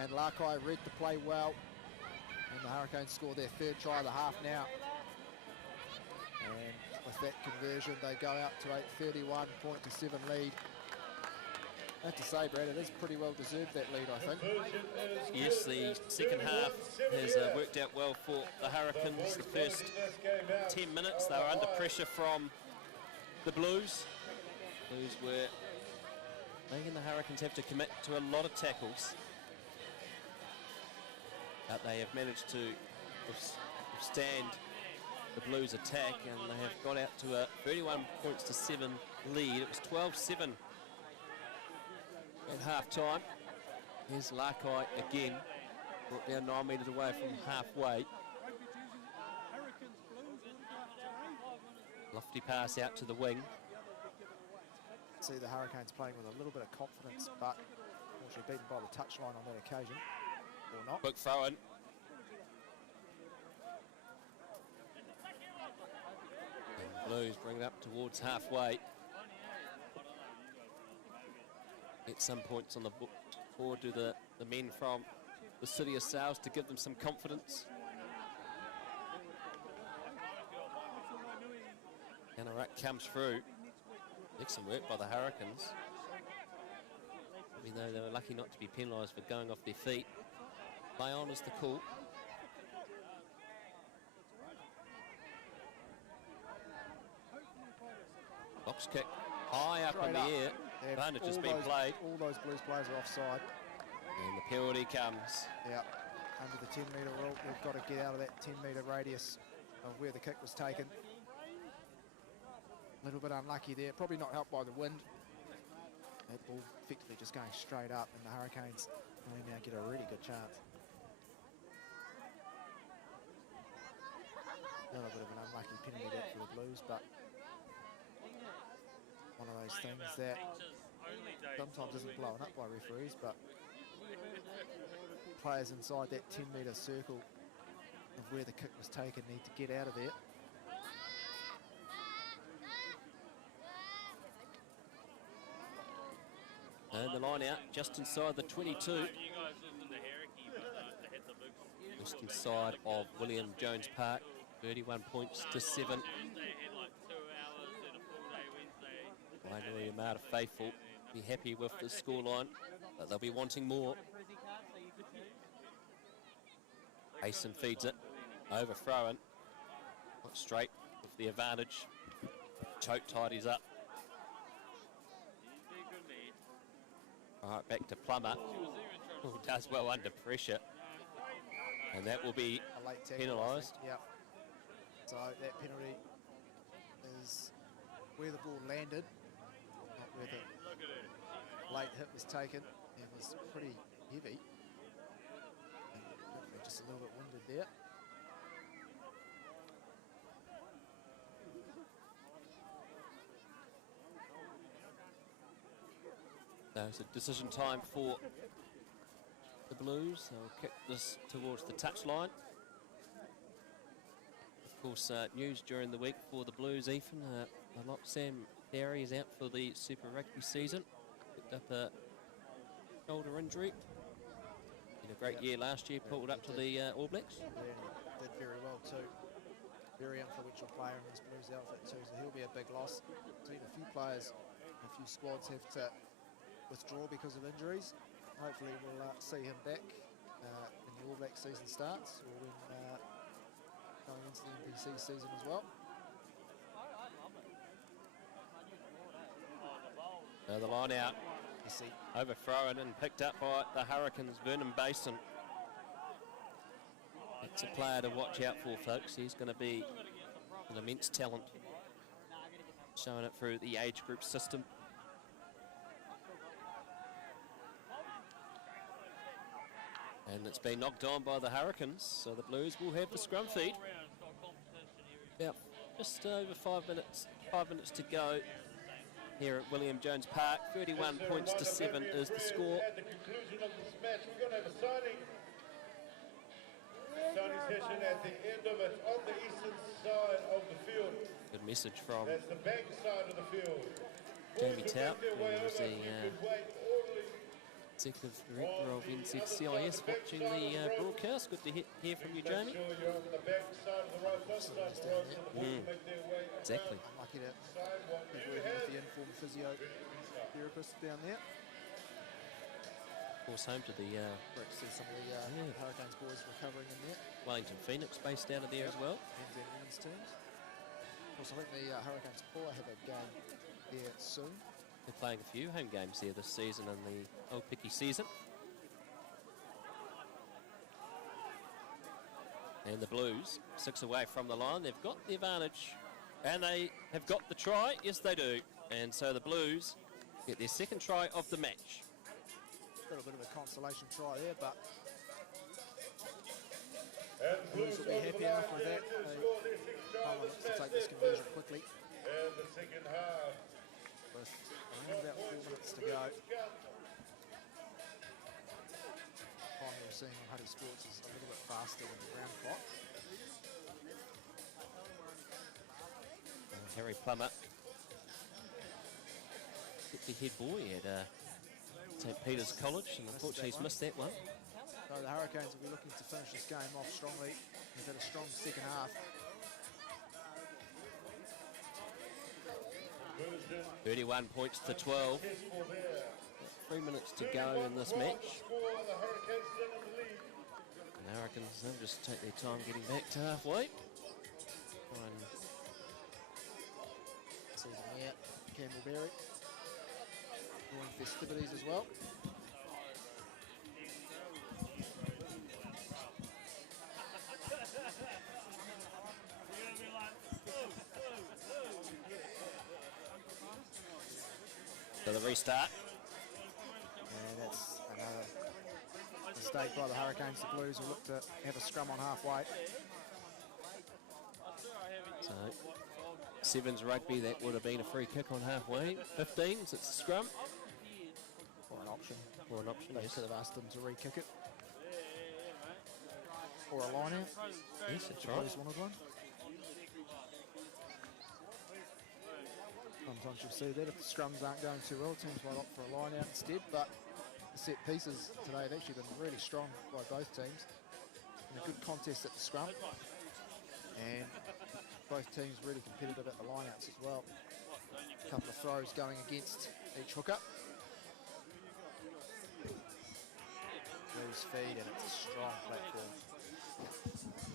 And Larkai read the play well. And the Hurricanes score their third try of the half now. And with that conversion, they go out to a 31-7 lead. I have to say, Brad, it is pretty well deserved, that lead, I think. Yes, the second half has worked out well for the Hurricanes. The first 10 minutes, they were under pressure from the Blues. Blues were making the Hurricanes have to commit to a lot of tackles. But they have managed to withstand the Blues attack, and they have got out to a 31-7 lead. It was 12-7 at half-time. Here's Larkai again, brought down 9 metres away from halfway. Lofty pass out to the wing. See the Hurricanes playing with a little bit of confidence, but unfortunately beaten by the touchline on that occasion, or not. Quick throw in. And Blues bring it up towards halfway. Get some points on the board to the men from the City of Sales to give them some confidence. And a ruck comes through. Excellent work by the Hurricanes. Even though they were lucky not to be penalised for going off their feet. Play on is the call. Box kick high up in the air. Advantage has been played. All those Blues players are offside. And the penalty comes. Yeah, under the 10-metre rule, we've got to get out of that 10-metre radius of where the kick was taken. A little bit unlucky there, probably not helped by the wind. That ball effectively just going straight up, and the Hurricanes may now get a really good chance. A little bit of an unlucky penalty there for the Blues, but one of those things that sometimes isn't blown up by referees, but players inside that 10-metre circle of where the kick was taken need to get out of there. And the line out just inside the 22. Just inside of William Jones Park. 31-7. Wainuiomata faithful be happy with the scoreline, but they'll be wanting more. Mason feeds it, overthrown, not straight with the advantage. Choke tidies up. All right, back to Plummer, who does well under pressure, and that will be penalised. Yep. So that penalty is where the ball landed, not where the late hit was taken. It was pretty heavy. And just a little bit winded there. So it's a decision time for the Blues. They'll kick this towards the touchline. Of course, news during the week for the Blues, Ethan. Sam Barry is out for the Super Rugby season. Picked up a shoulder injury. Had a great year last year, pulled up to the All Blacks. Yeah, did very well too. Very influential player in this Blues outfit too, so he'll be a big loss. Seen a few players, a few squads have to withdraw because of injuries. Hopefully we'll see him back when the All Black season starts, or when going into the NPC season as well. The line out, You see, overthrown and picked up by the Hurricanes, Vernon Basin. That's a player to watch out for, folks. He's going to be an immense talent, showing it through the age group system. And it's been knocked on by the Hurricanes, so the Blues will have the scrum feed. About just over 5 minutes to go here at William Jones Park. 31 points to 7 is the score. At the conclusion of this match, we're going to have a signing session at the end of it on the eastern side of the field. Good message from That's the bank side of the field. Jamie Boys who Tout, make their way who's over, the you could wait orderly. Executive Director of NZCIS, watching the broadcast. Good to hear from you, Jamie. Make sure you're on the back side of the road, first side of the road, so the boys will make their way Exactly. lucky to side one. be You working with have the informed physiotherapist down there. Of course, home to the Great to see some of the Hurricanes boys recovering in there, Wellington Phoenix based out of there as well. and their women's teams. Of course, I think the Hurricanes core have a game there soon. They're playing a few home games here this season in the Old Picky season. And the Blues, 6 away from the line. They've got the advantage. And they have got the try. Yes, they do. And so the Blues get their second try of the match. Got a bit of a consolation try there, but And Blues will be happy enough with that. They look to take this conversion quickly. And the second half. With around about 4 minutes to go. Time we're seeing on Huddy Sports is a little bit faster than the ground clock. Harry Plummer, the head boy at St Peter's College, and unfortunately he's missed that one. So the Hurricanes will be looking to finish this game off strongly. They've had a strong second half. 31 points to 12. 3 minutes to go in this match. And the Hurricanes, they'll just take their time getting back to halfway. See them here, Campbellberry. Doing festivities as well. So the restart. And that's another mistake by the Hurricanes. The Blues will look to have a scrum on halfway. So Sevens Rugby, that would have been a free kick on halfway. 15s, it's a scrum. Or an option. Or an option, They yes. could have asked them to re-kick it. Or a line out. Yes, that's The right. Blues wanted one. Sometimes you'll see that if the scrums aren't going too well, teams might opt for a line out instead, but the set pieces today have actually been really strong by both teams. And a good contest at the scrum. And both teams really competitive at the lineouts as well. A couple of throws going against each hooker. Blues feed, and it's a strong platform.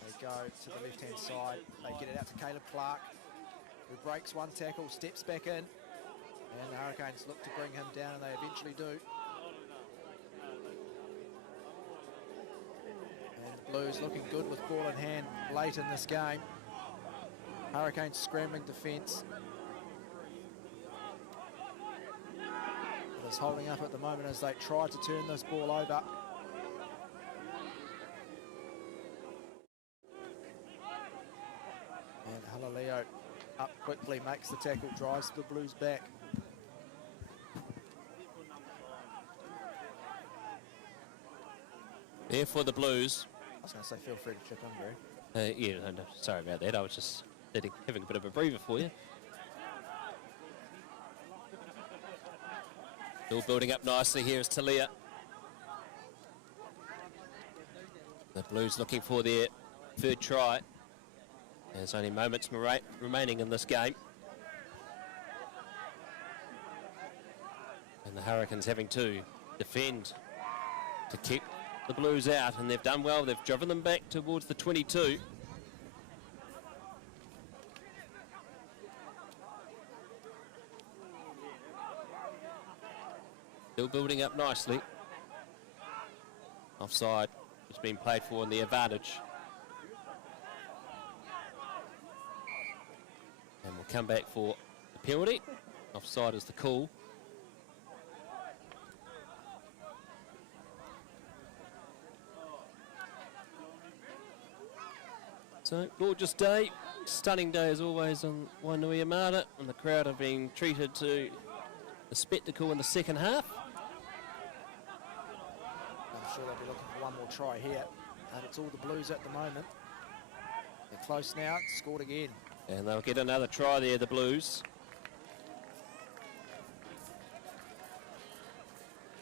They go to the left-hand side. They get it out to Caleb Clark, who breaks one tackle, steps back in, and the Hurricanes look to bring him down, and they eventually do. And the Blues looking good with ball in hand late in this game. Hurricanes scrambling defence. It is holding up at the moment as they try to turn this ball over. And Halaleo up quickly, makes the tackle, drives the Blues back. There for the Blues. I was going to say, feel free to chip in, Barry. Yeah, no, sorry about that. I was just having a bit of a breather for you. Still building up nicely here is Talia. The Blues looking for their third try. There's only moments remaining in this game. And the Hurricanes having to defend to keep the Blues out, and they've done well. They've driven them back towards the 22. Still building up nicely. Offside has been played for in the advantage. And we'll come back for the penalty. Offside is the call. So, gorgeous day, stunning day as always on Wainuiomata, and the crowd are being treated to the spectacle in the second half. I'm sure they'll be looking for one more try here, and it's all the Blues at the moment. They're close now, scored again. And they'll get another try there, the Blues.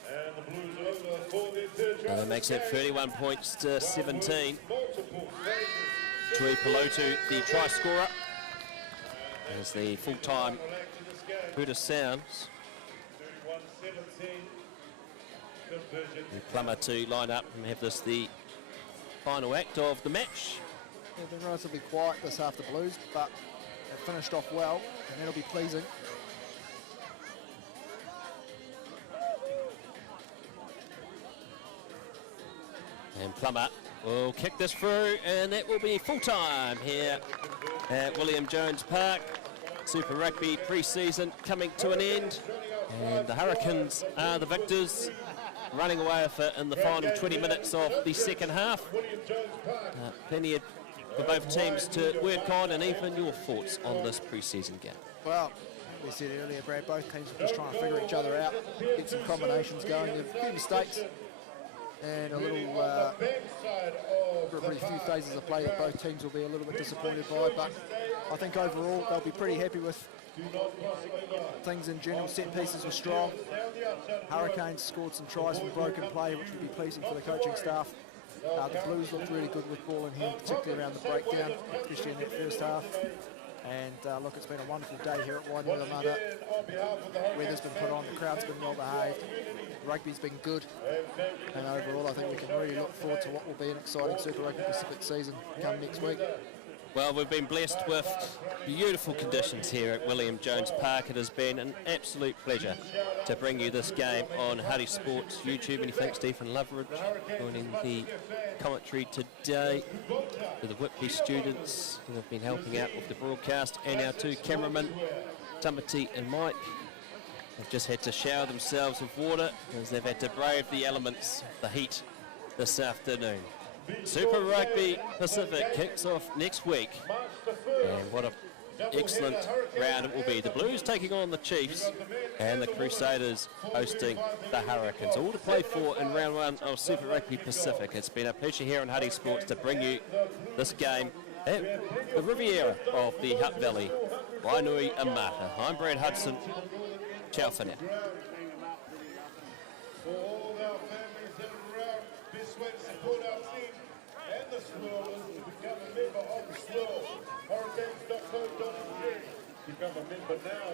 And the Blues over for their third try. And that makes it 31 points to 17. Tui Pelotu, the try scorer, as the full-time Buddhist sounds. 31-17. And Plummer to line up and have this the final act of the match. They've been relatively quiet this half, the Blues, but they've finished off well, and that'll be pleasing. And Plummer will kick this through, and that will be full-time here at William Jones Park. Super Rugby pre-season coming to an end, and the Hurricanes are the victors, running away with it in the final 20 minutes of the second half. Plenty for both teams to work on, and even your thoughts on this pre-season game. Well, we said earlier, Brad, both teams are just trying to figure each other out, get some combinations going. There are a few mistakes and a little pretty few phases of play that both teams will be a little bit disappointed by, but I think overall they'll be pretty happy with things in general. Set pieces were strong. Hurricanes scored some tries from broken play, which would be pleasing for the coaching staff. The Blues looked really good with ball in hand, particularly around the breakdown, especially in that first half. And look, it's been a wonderful day here at Wainuiomata. Weather's been put on, the crowd's been well behaved, rugby's been good, and overall I think we can really look forward to what will be an exciting Super Rugby Pacific season come next week. Well, we've been blessed with beautiful conditions here at William Jones Park. It has been an absolute pleasure to bring you this game on Huddy Sports YouTube. Many thanks, Stephen Loveridge, joining the commentary today, to the Whitby students who have been helping out with the broadcast, and our two cameramen, Tamati and Mike. They've just had to shower themselves with water as they've had to brave the elements, the heat this afternoon. Super Rugby Pacific kicks off next week, and what an excellent round it will be. The Blues taking on the Chiefs, and the Crusaders hosting the Hurricanes. All to play for in round one of Super Rugby Pacific. It's been a pleasure here on Huddy Sports to bring you this game at the Riviera of the Hutt Valley, Wainuiomata. I'm Brad Hudson. Ciao for now. For all our families that are around this way to support our team and the Swirlers to become a member of the Swirl. Hurricanes.co.nz. Become a member now.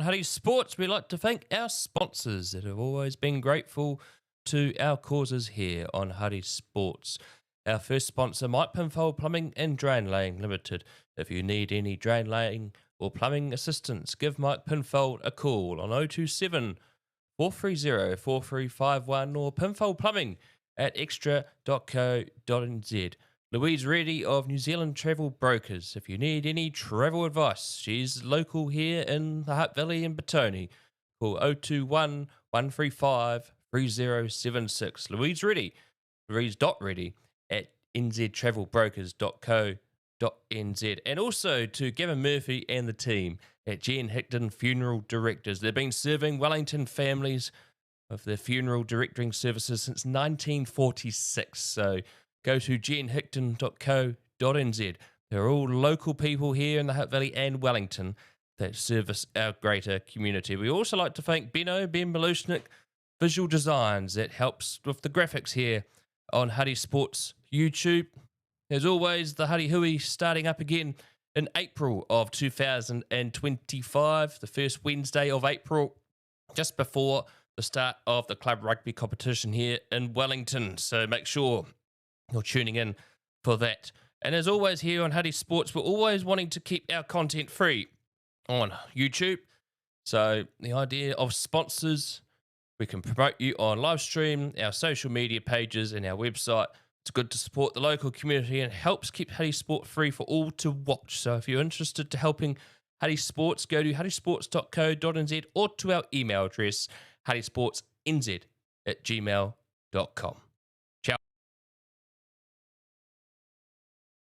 on Huddy Sports, we'd like to thank our sponsors that have always been grateful to our causes here on Huddy Sports. Our first sponsor, Mike Pinfold Plumbing and Drain Laying Limited. If you need any drain laying or plumbing assistance, give Mike Pinfold a call on 027 430 4351 or Pinfold Plumbing at extra.co.nz. Louise Reddy of New Zealand Travel Brokers. If you need any travel advice, she's local here in the Hutt Valley in Batoni. Call 021 135 3076. Louise Reddy, Louise.Reddy at nztravelbrokers.co.nz. And also to Gavin Murphy and the team at Jen Hickton Funeral Directors. They've been serving Wellington families of their funeral directoring services since 1946. So go to jenhickton.co.nz. They're all local people here in the Hutt Valley and Wellington that service our greater community. We also like to thank Ben Belushnik Visual Designs that helps with the graphics here on Huddy Sports YouTube. As always, the Huddy Hui starting up again in April of 2025, the first Wednesday of April, just before the start of the club rugby competition here in Wellington. So make sure you're tuning in for that. And as always here on Huddy Sports, we're always wanting to keep our content free on YouTube. So the idea of sponsors, we can promote you on live stream, our social media pages and our website. It's good to support the local community and helps keep Huddy Sport free for all to watch. So if you're interested to helping Huddy Sports, go to huddysports.co.nz or to our email address, huddysportsnz@gmail.com.